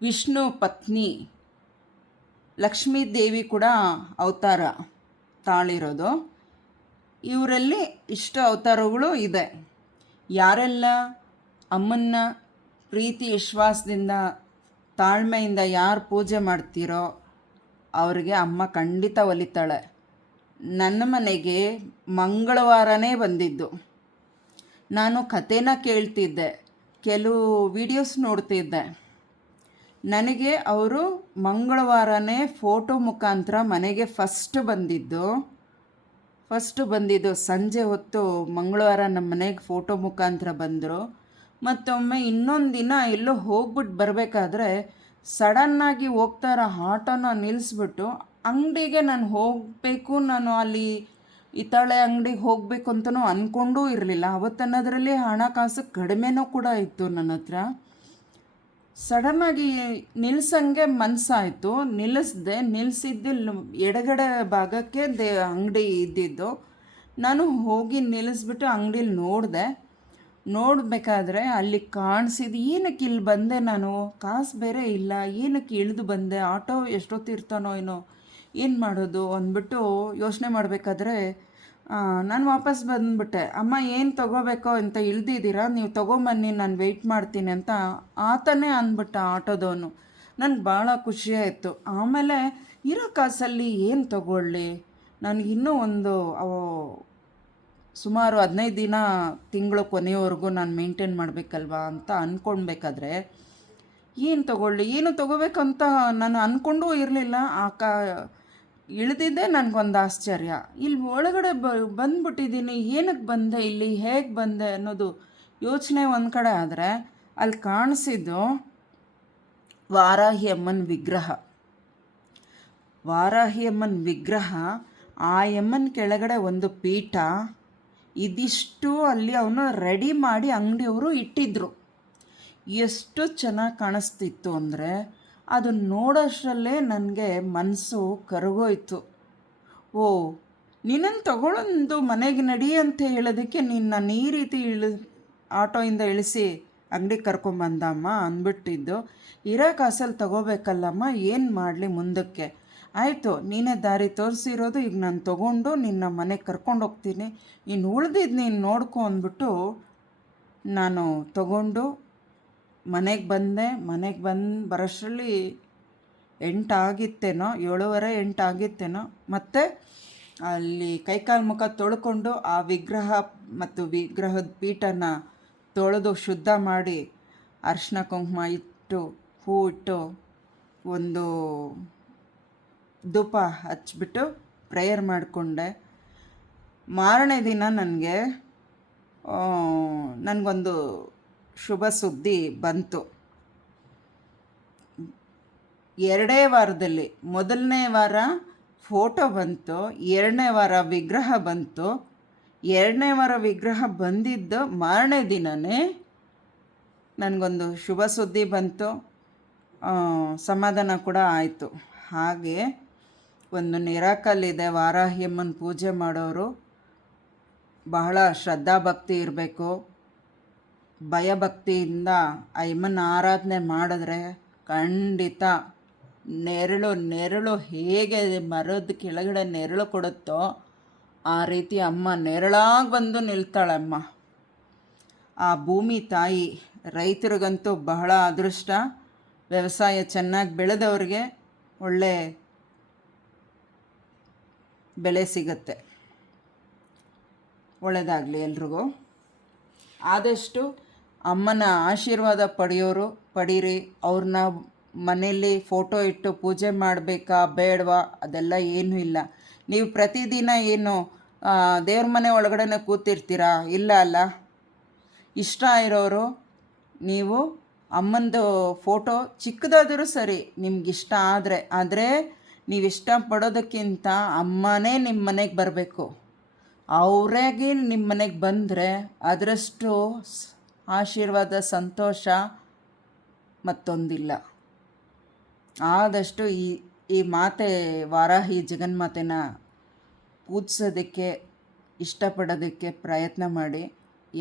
ವಿಷ್ಣು ಪತ್ನಿ ಲಕ್ಷ್ಮೀ ದೇವಿ ಕೂಡ ಅವತಾರ ತಾಳಿರೋದು. ಇವರಲ್ಲಿ ಇಷ್ಟು ಅವತಾರಗಳು ಇದೆ. ಯಾರೆಲ್ಲ ಅಮ್ಮನ್ನ ಪ್ರೀತಿ ವಿಶ್ವಾಸದಿಂದ ತಾಳ್ಮೆಯಿಂದ ಯಾರು ಪೂಜೆ ಮಾಡ್ತೀರೋ ಅವ್ರಿಗೆ ಅಮ್ಮ ಖಂಡಿತ ಒಲಿತಾಳೆ. ನನ್ನ ಮನೆಗೆ ಮಂಗಳವಾರನೇ ಬಂದಿದ್ದು. ನಾನು ಕಥೆನ ಕೇಳ್ತಿದ್ದೆ, ಕೆಲವು ವಿಡಿಯೋಸ್ ನೋಡ್ತಿದ್ದೆ. ನನಗೆ ಅವರು ಮಂಗಳವಾರನೇ ಫೋಟೋ ಮುಖಾಂತರ ಮನೆಗೆ ಫಸ್ಟ್ ಬಂದಿದ್ದು ಸಂಜೆ ಹೊತ್ತು ಮಂಗಳವಾರ ನಮ್ಮ ಮನೆಗೆ ಫೋಟೋ ಮುಖಾಂತರ ಬಂದರು. ಮತ್ತೊಮ್ಮೆ ಇನ್ನೊಂದು ದಿನ ಎಲ್ಲೋ ಹೋಗ್ಬಿಟ್ಟು ಬರಬೇಕಾದ್ರೆ ಸಡನ್ನಾಗಿ ಹೋಗ್ತಾರ ಆಟೋನ ನಿಲ್ಲಿಸ್ಬಿಟ್ಟು ಅಂಗಡಿಗೆ ನಾನು ಹೋಗಬೇಕು, ನಾನು ಅಲ್ಲಿ ಹಿತ್ತಾಳೆ ಅಂಗಡಿಗೆ ಹೋಗಬೇಕು ಅಂತಲೂ ಅಂದ್ಕೊಂಡೂ ಇರಲಿಲ್ಲ. ಅವತ್ತನ್ನೋದ್ರಲ್ಲಿ ಹಣಕಾಸು ಕಡಿಮೆನೂ ಕೂಡ ಇತ್ತು ನನ್ನ ಹತ್ರ. ಸಡನ್ನಾಗಿ ನಿಲ್ಸಂಗೆ ಮನಸ್ಸಾಯಿತು, ನಿಲ್ಲಿಸಿದ್ದು ಎಡಗಡೆ ಭಾಗಕ್ಕೆ ಅಂಗಡಿ ಇದ್ದಿದ್ದು. ನಾನು ಹೋಗಿ ನಿಲ್ಲಿಸ್ಬಿಟ್ಟು ಅಂಗಡೀಲಿ ನೋಡಬೇಕಾದ್ರೆ ಅಲ್ಲಿ ಕಾಣಿಸಿದ್ದು, ಏನಕ್ಕೆ ಇಲ್ಲಿ ಬಂದೆ, ನಾನು ಕಾಸು ಬೇರೆ ಇಲ್ಲ, ಏನಕ್ಕೆ ಇಳಿದು ಬಂದೆ, ಆಟೋ ಎಷ್ಟೊತ್ತಿರ್ತಾನೋ ಏನೋ, ಏನು ಮಾಡೋದು ಅಂದ್ಬಿಟ್ಟು ಯೋಚನೆ ಮಾಡಬೇಕಾದ್ರೆ ನಾನು ವಾಪಸ್ ಬಂದುಬಿಟ್ಟೆ. ಅಮ್ಮ ಏನು ತೊಗೋಬೇಕೋ ಅಂತ ಇಳ್ದಿದ್ದೀರಾ, ನೀವು ತೊಗೊಂಬನ್ನಿ, ನಾನು ವೆಯ್ಟ್ ಮಾಡ್ತೀನಿ ಅಂತ ಆತನೇ ಅಂದ್ಬಿಟ್ಟ ಆಟೋದವನು. ನನಗೆ ಭಾಳ ಖುಷಿಯಾಯಿತು. ಆಮೇಲೆ ಇರೋ ಕಾಸಲ್ಲಿ ಏನು ತೊಗೊಳ್ಳಿ, ನನಗಿನ್ನೂ ಸುಮಾರು 15 ದಿನ ತಿಂಗಳು ಕೊನೆಯವರೆಗೂ ನಾನು ಮೇಂಟೈನ್ ಮಾಡಬೇಕಲ್ವಾ ಅಂತ ಅಂದ್ಕೊಳ್ಬೇಕಾದ್ರೆ ಏನು ತೊಗೊಳ್ಳಿ, ಏನು ತೊಗೋಬೇಕಂತ ನಾನು ಅಂದ್ಕೊಂಡೂ ಇರಲಿಲ್ಲ. ಇಳಿದಿದ್ದೆ ನನಗೊಂದು ಆಶ್ಚರ್ಯ. ಇಲ್ಲಿ ಒಳಗಡೆ ಬಂದ್ಬಿಟ್ಟಿದ್ದೀನಿ, ಏನಕ್ಕೆ ಬಂದೆ, ಇಲ್ಲಿ ಹೇಗೆ ಬಂದೆ ಅನ್ನೋದು ಯೋಚನೆ ಒಂದು ಕಡೆ ಆದರೆ, ಅಲ್ಲಿ ಕಾಣಿಸಿದ್ದು ವಾರಾಹಿ ಅಮ್ಮನ ವಿಗ್ರಹ. ಆ ಅಮ್ಮನ ಕೆಳಗಡೆ ಒಂದು ಪೀಠ, ಇದಿಷ್ಟು ಅಲ್ಲಿ ಅವನು ರೆಡಿ ಮಾಡಿ ಅಂಗಡಿಯವರು ಇಟ್ಟಿದ್ರು. ಎಷ್ಟು ಚೆನ್ನಾಗಿ ಕಾಣಿಸ್ತಿತ್ತು ಅಂದರೆ ಅದು ನೋಡೋಷ್ಟರಲ್ಲೇ ನನಗೆ ಮನಸ್ಸು ಕರಗೋಯ್ತು. ಓ, ನಿನ್ನನ್ನು ತಗೊಳ್ಳೊಂದು ಮನೆಗೆ ನಡಿ ಅಂತ ಹೇಳೋದಕ್ಕೆ ನಾನು ಈ ರೀತಿ ಆಟೋಯಿಂದ ಇಳಿಸಿ ಅಂಗಡಿಗೆ ಕರ್ಕೊಂಬಂದಮ್ಮ ಅಂದ್ಬಿಟ್ಟಿದ್ದು. ಇರೋ ಕಾಸಲ್ಲಿ ತಗೋಬೇಕಲ್ಲಮ್ಮ, ಏನು ಮಾಡಲಿ ಮುಂದಕ್ಕೆ. ಆಯಿತು, ನೀನೇ ದಾರಿ ತೋರಿಸಿರೋದು, ಈಗ ನಾನು ತೊಗೊಂಡು ನಿನ್ನ ಮನೆಗೆ ಕರ್ಕೊಂಡು ಹೋಗ್ತೀನಿ, ಇನ್ನು ಉಳ್ದಿದ್ದು ನೀನು ನೋಡ್ಕೊ ಅಂದ್ಬಿಟ್ಟು ನಾನು ತಗೊಂಡು ಮನೆಗೆ ಬಂದೆ. ಬರೋಷ್ಟರಲ್ಲಿ 8 ಆಗಿತ್ತೇನೋ, 7:30 ಆಗಿತ್ತೇನೋ. ಮತ್ತು ಅಲ್ಲಿ ಕೈಕಾಲು ಮುಖ ತೊಳ್ಕೊಂಡು ಆ ವಿಗ್ರಹ ಮತ್ತು ವಿಗ್ರಹದ ಪೀಠನ ತೊಳೆದು ಶುದ್ಧ ಮಾಡಿ ಅರಿಶಿನ ಕುಂಕುಮ ಇಟ್ಟು ಹೂ ಇಟ್ಟು ಒಂದು ಧೂಪ ಹಚ್ಬಿಟ್ಟು ಪ್ರೇಯರ್ ಮಾಡಿಕೊಂಡೆ. ಮಾರನೇ ದಿನ ನನಗೊಂದು ಶುಭ ಸುದ್ದಿ ಬಂತು. 2 ವಾರದಲ್ಲಿ, ಮೊದಲನೇ ವಾರ ಫೋಟೋ ಬಂತು, 2ನೇ ವಾರ ವಿಗ್ರಹ ಬಂತು. 2ನೇ ವಾರ ವಿಗ್ರಹ ಬಂದಿದ್ದು ಮಾರನೇ ದಿನವೇ ನನಗೊಂದು ಶುಭ ಸುದ್ದಿ ಬಂತು, ಸಮಾಧಾನ ಕೂಡ ಆಯಿತು. ಹಾಗೆ ಒಂದು ನಿರಾಕಲ್ಲಿದೆ, ವಾರಾಹಿ ಅಮ್ಮನ ಪೂಜೆ ಮಾಡೋರು ಬಹಳ ಶ್ರದ್ಧಾಭಕ್ತಿ ಇರಬೇಕು. ಭಯಭಕ್ತಿಯಿಂದ ಆ ಅಮ್ಮನ ಆರಾಧನೆ ಮಾಡಿದ್ರೆ ಖಂಡಿತ ನೆರಳು ಹೇಗೆ ಮರದ ಕೆಳಗಡೆ ನೆರಳು ಕೊಡುತ್ತೋ ಆ ರೀತಿ ಅಮ್ಮ ನೆರಳಾಗಿ ಬಂದು ನಿಲ್ತಾಳಮ್ಮ. ಆ ಭೂಮಿ ತಾಯಿ ರೈತರಿಗಂತೂ ಬಹಳ ಅದೃಷ್ಟ. ವ್ಯವಸಾಯ ಚೆನ್ನಾಗಿ ಬೆಳೆದವ್ರಿಗೆ ಒಳ್ಳೆ ಬೆಲೆ ಸಿಗತ್ತೆ. ಒಳ್ಳೆಯದಾಗಲಿ ಎಲ್ರಿಗೂ. ಆದಷ್ಟು ಅಮ್ಮನ ಆಶೀರ್ವಾದ ಪಡೀರಿ. ಅವ್ರನ್ನ ಮನೆಯಲ್ಲಿ ಫೋಟೋ ಇಟ್ಟು ಪೂಜೆ ಮಾಡಬೇಕಾ ಬೇಡವಾ ಅದೆಲ್ಲ ಏನೂ ಇಲ್ಲ. ನೀವು ಪ್ರತಿದಿನ ಏನು ದೇವ್ರ ಮನೆ ಒಳಗಡೆ ಕೂತಿರ್ತೀರಾ? ಇಲ್ಲ ಅಲ್ಲ. ಇಷ್ಟ ಇರೋರು ನೀವು ಅಮ್ಮಂದು ಫೋಟೋ ಚಿಕ್ಕದಾದರೂ ಸರಿ, ನಿಮಗಿಷ್ಟ ಆದರೆ ನೀವು ಇಷ್ಟಪಡೋದಕ್ಕಿಂತ ಅಮ್ಮನೇ ನಿಮ್ಮ ಮನೆಗೆ ಬರಬೇಕು. ಅವರಾಗಿ ನಿಮ್ಮ ಮನೆಗೆ ಬಂದರೆ ಅದರಷ್ಟು ಆಶೀರ್ವಾದ ಸಂತೋಷ ಮತ್ತೊಂದಿಲ್ಲ. ಆದಷ್ಟು ಈ ಮಾತೆ ವಾರಾಹಿ ಜಗನ್ಮಾತೆನ ಪೂಜಿಸೋದಕ್ಕೆ ಇಷ್ಟಪಡೋದಕ್ಕೆ ಪ್ರಯತ್ನ ಮಾಡಿ.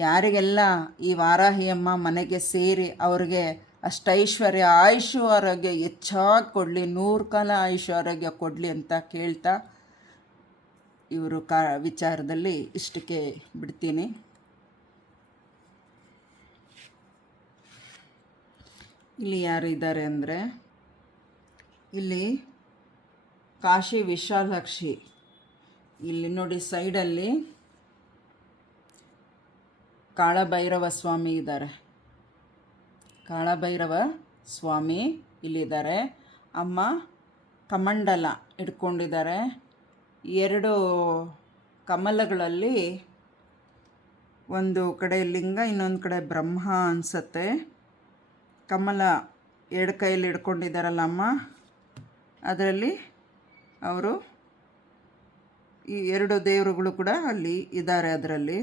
ಯಾರಿಗೆಲ್ಲ ಈ ವಾರಾಹಿಯಮ್ಮ ಮನೆಗೆ ಸೇರಿ ಅವ್ರಿಗೆ ಅಷ್ಟೈಶ್ವರ್ಯ ಆಯುಷು ಆರೋಗ್ಯ ಹೆಚ್ಚಾಗಿ ಕೊಡಲಿ, 100 ಕಾಲ ಆಯುಷು ಆರೋಗ್ಯ ಕೊಡಲಿ ಅಂತ ಕೇಳ್ತಾ ಇವರು ವಿಚಾರದಲ್ಲಿ ಇಷ್ಟಕ್ಕೆ ಬಿಡ್ತೀನಿ. ಇಲ್ಲಿ ಯಾರಿದ್ದಾರೆ ಅಂದರೆ, ಇಲ್ಲಿ ಕಾಶಿ ವಿಶಾಲಾಕ್ಷಿ, ಇಲ್ಲಿ ನೋಡಿ ಸೈಡಲ್ಲಿ ಕಾಳಭೈರವ ಸ್ವಾಮಿ ಇದ್ದಾರೆ. ಕಾಳಭೈರವ ಸ್ವಾಮಿ ಇಲ್ಲಿದ್ದಾರೆ. ಅಮ್ಮ ಕಮಂಡಲ ಇಟ್ಕೊಂಡಿದ್ದಾರೆ. 2 ಕಮಲಗಳಲ್ಲಿ ಒಂದು ಕಡೆ ಲಿಂಗ, ಇನ್ನೊಂದು ಕಡೆ ಬ್ರಹ್ಮ ಅನಿಸುತ್ತೆ. ಕಮಲ 2 ಕೈಯಲ್ಲಿ ಹಿಡ್ಕೊಂಡಿದ್ದಾರಲ್ಲ ಅಮ್ಮ, ಅದರಲ್ಲಿ ಅವರು ಈ 2 ದೇವರುಗಳು ಕೂಡ ಅಲ್ಲಿ ಇದ್ದಾರೆ. ಅದರಲ್ಲಿ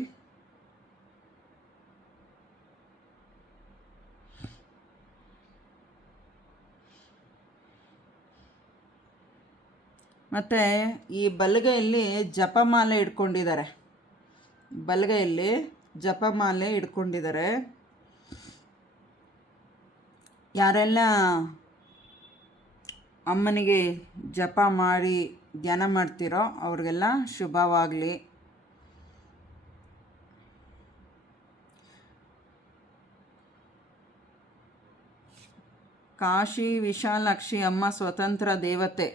ಮತ್ತು ಈ ಬಲಗೈಯಲ್ಲಿ ಜಪಮಾಲೆ ಇಟ್ಕೊಂಡಿದ್ದಾರೆ. ಬಲಗೈಯಲ್ಲಿ ಜಪಮಾಲೆ ಇಟ್ಕೊಂಡಿದ್ದಾರೆ. ಯಾರೆಲ್ಲ ಅಮ್ಮನಿಗೆ ಜಪ ಮಾಡಿ ಧ್ಯಾನ ಮಾಡ್ತಿರೋ ಅವ್ರಿಗೆಲ್ಲ ಶುಭವಾಗಲಿ. ಕಾಶಿ ವಿಶಾಲಾಕ್ಷಿ ಅಮ್ಮ ಸ್ವತಂತ್ರ ದೇವತೆ.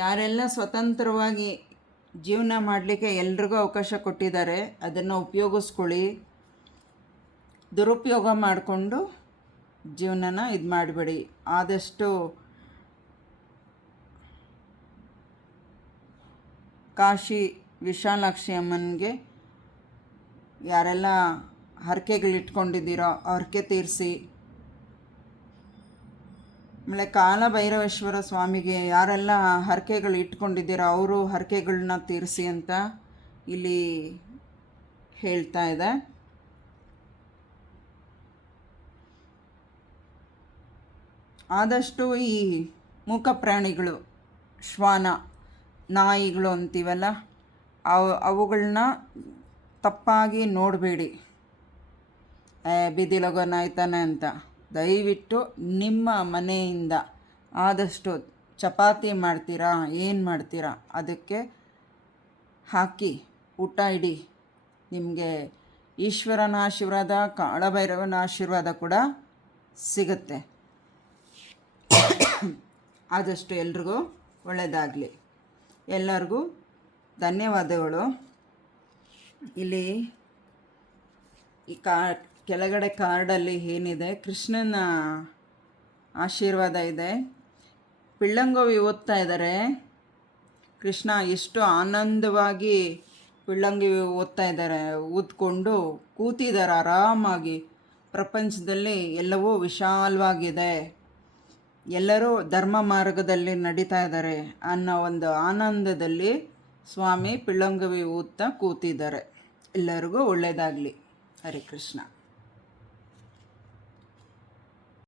ಯಾರೆಲ್ಲ ಸ್ವತಂತ್ರವಾಗಿ ಜೀವನ ಮಾಡಲಿಕ್ಕೆ ಎಲ್ರಿಗೂ ಅವಕಾಶ ಕೊಟ್ಟಿದ್ದಾರೆ, ಅದನ್ನು ಉಪಯೋಗಿಸ್ಕೊಳ್ಳಿ. ದುರುಪಯೋಗ ಮಾಡಿಕೊಂಡು ಜೀವನನ ಇದು ಮಾಡಬೇಡಿ. ಆದಷ್ಟು ಕಾಶಿ ವಿಶಾಲಾಕ್ಷಿ ಅಮ್ಮನಿಗೆ ಯಾರೆಲ್ಲ ಹರಕೆಗಳಿಟ್ಕೊಂಡಿದ್ದೀರೋ ಹರಕೆ ತೀರಿಸಿ. ಆಮೇಲೆ ಕಾಲಭೈರವೇಶ್ವರ ಸ್ವಾಮಿಗೆ ಯಾರೆಲ್ಲ ಹರಕೆಗಳು ಇಟ್ಕೊಂಡಿದ್ದೀರೋ ಅವರು ಹರಕೆಗಳನ್ನ ತೀರಿಸಿ ಅಂತ ಇಲ್ಲಿ ಹೇಳ್ತಾ ಇದೆ. ಆದಷ್ಟು ಈ ಮೂಕ ಪ್ರಾಣಿಗಳು, ಶ್ವಾನ, ನಾಯಿಗಳು ಅಂತೀವಲ್ಲ, ಅವುಗಳನ್ನ ತಪ್ಪಾಗಿ ನೋಡಬೇಡಿ. ಬಿದಿಲೋಗೋ ನಾಯ್ತಾನೆ ಅಂತ. ದಯವಿಟ್ಟು ನಿಮ್ಮ ಮನೆಯಿಂದ ಆದಷ್ಟು ಚಪಾತಿ ಮಾಡ್ತೀರಾ, ಏನು ಮಾಡ್ತೀರಾ ಅದಕ್ಕೆ ಹಾಕಿ ಊಟ ಇಡಿ. ನಿಮಗೆ ಈಶ್ವರನ ಆಶೀರ್ವಾದ, ಕಾಳಭೈರವನ ಆಶೀರ್ವಾದ ಕೂಡ ಸಿಗುತ್ತೆ. ಆದಷ್ಟು ಎಲ್ರಿಗೂ ಒಳ್ಳೆಯದಾಗಲಿ. ಎಲ್ಲರಿಗೂ ಧನ್ಯವಾದಗಳು. ಇಲ್ಲಿ ಈ ಕೆಳಗಡೆ ಕಾರ್ಡಲ್ಲಿ ಏನಿದೆ, ಕೃಷ್ಣನ ಆಶೀರ್ವಾದ ಇದೆ. ಪಿಳ್ಳಂಗೋವಿ ಓದ್ತಾ ಇದ್ದಾರೆ. ಕೃಷ್ಣ ಎಷ್ಟು ಆನಂದವಾಗಿ ಪಿಳ್ಳಂಗಿ ಓದ್ತಾ ಇದ್ದಾರೆ, ಊದ್ಕೊಂಡು ಕೂತಿದ್ದಾರೆ ಆರಾಮಾಗಿ. ಪ್ರಪಂಚದಲ್ಲಿ ಎಲ್ಲವೂ ವಿಶಾಲವಾಗಿದೆ, ಎಲ್ಲರೂ ಧರ್ಮ ಮಾರ್ಗದಲ್ಲಿ ನಡೀತಾ ಇದ್ದಾರೆ ಅನ್ನೋ ಒಂದು ಆನಂದದಲ್ಲಿ ಸ್ವಾಮಿ ಪಿಳ್ಳಂಗವಿ ಊದ್ತಾ ಕೂತಿದ್ದಾರೆ. ಎಲ್ಲರಿಗೂ ಒಳ್ಳೆಯದಾಗಲಿ. ಹರೇ ಕೃಷ್ಣ.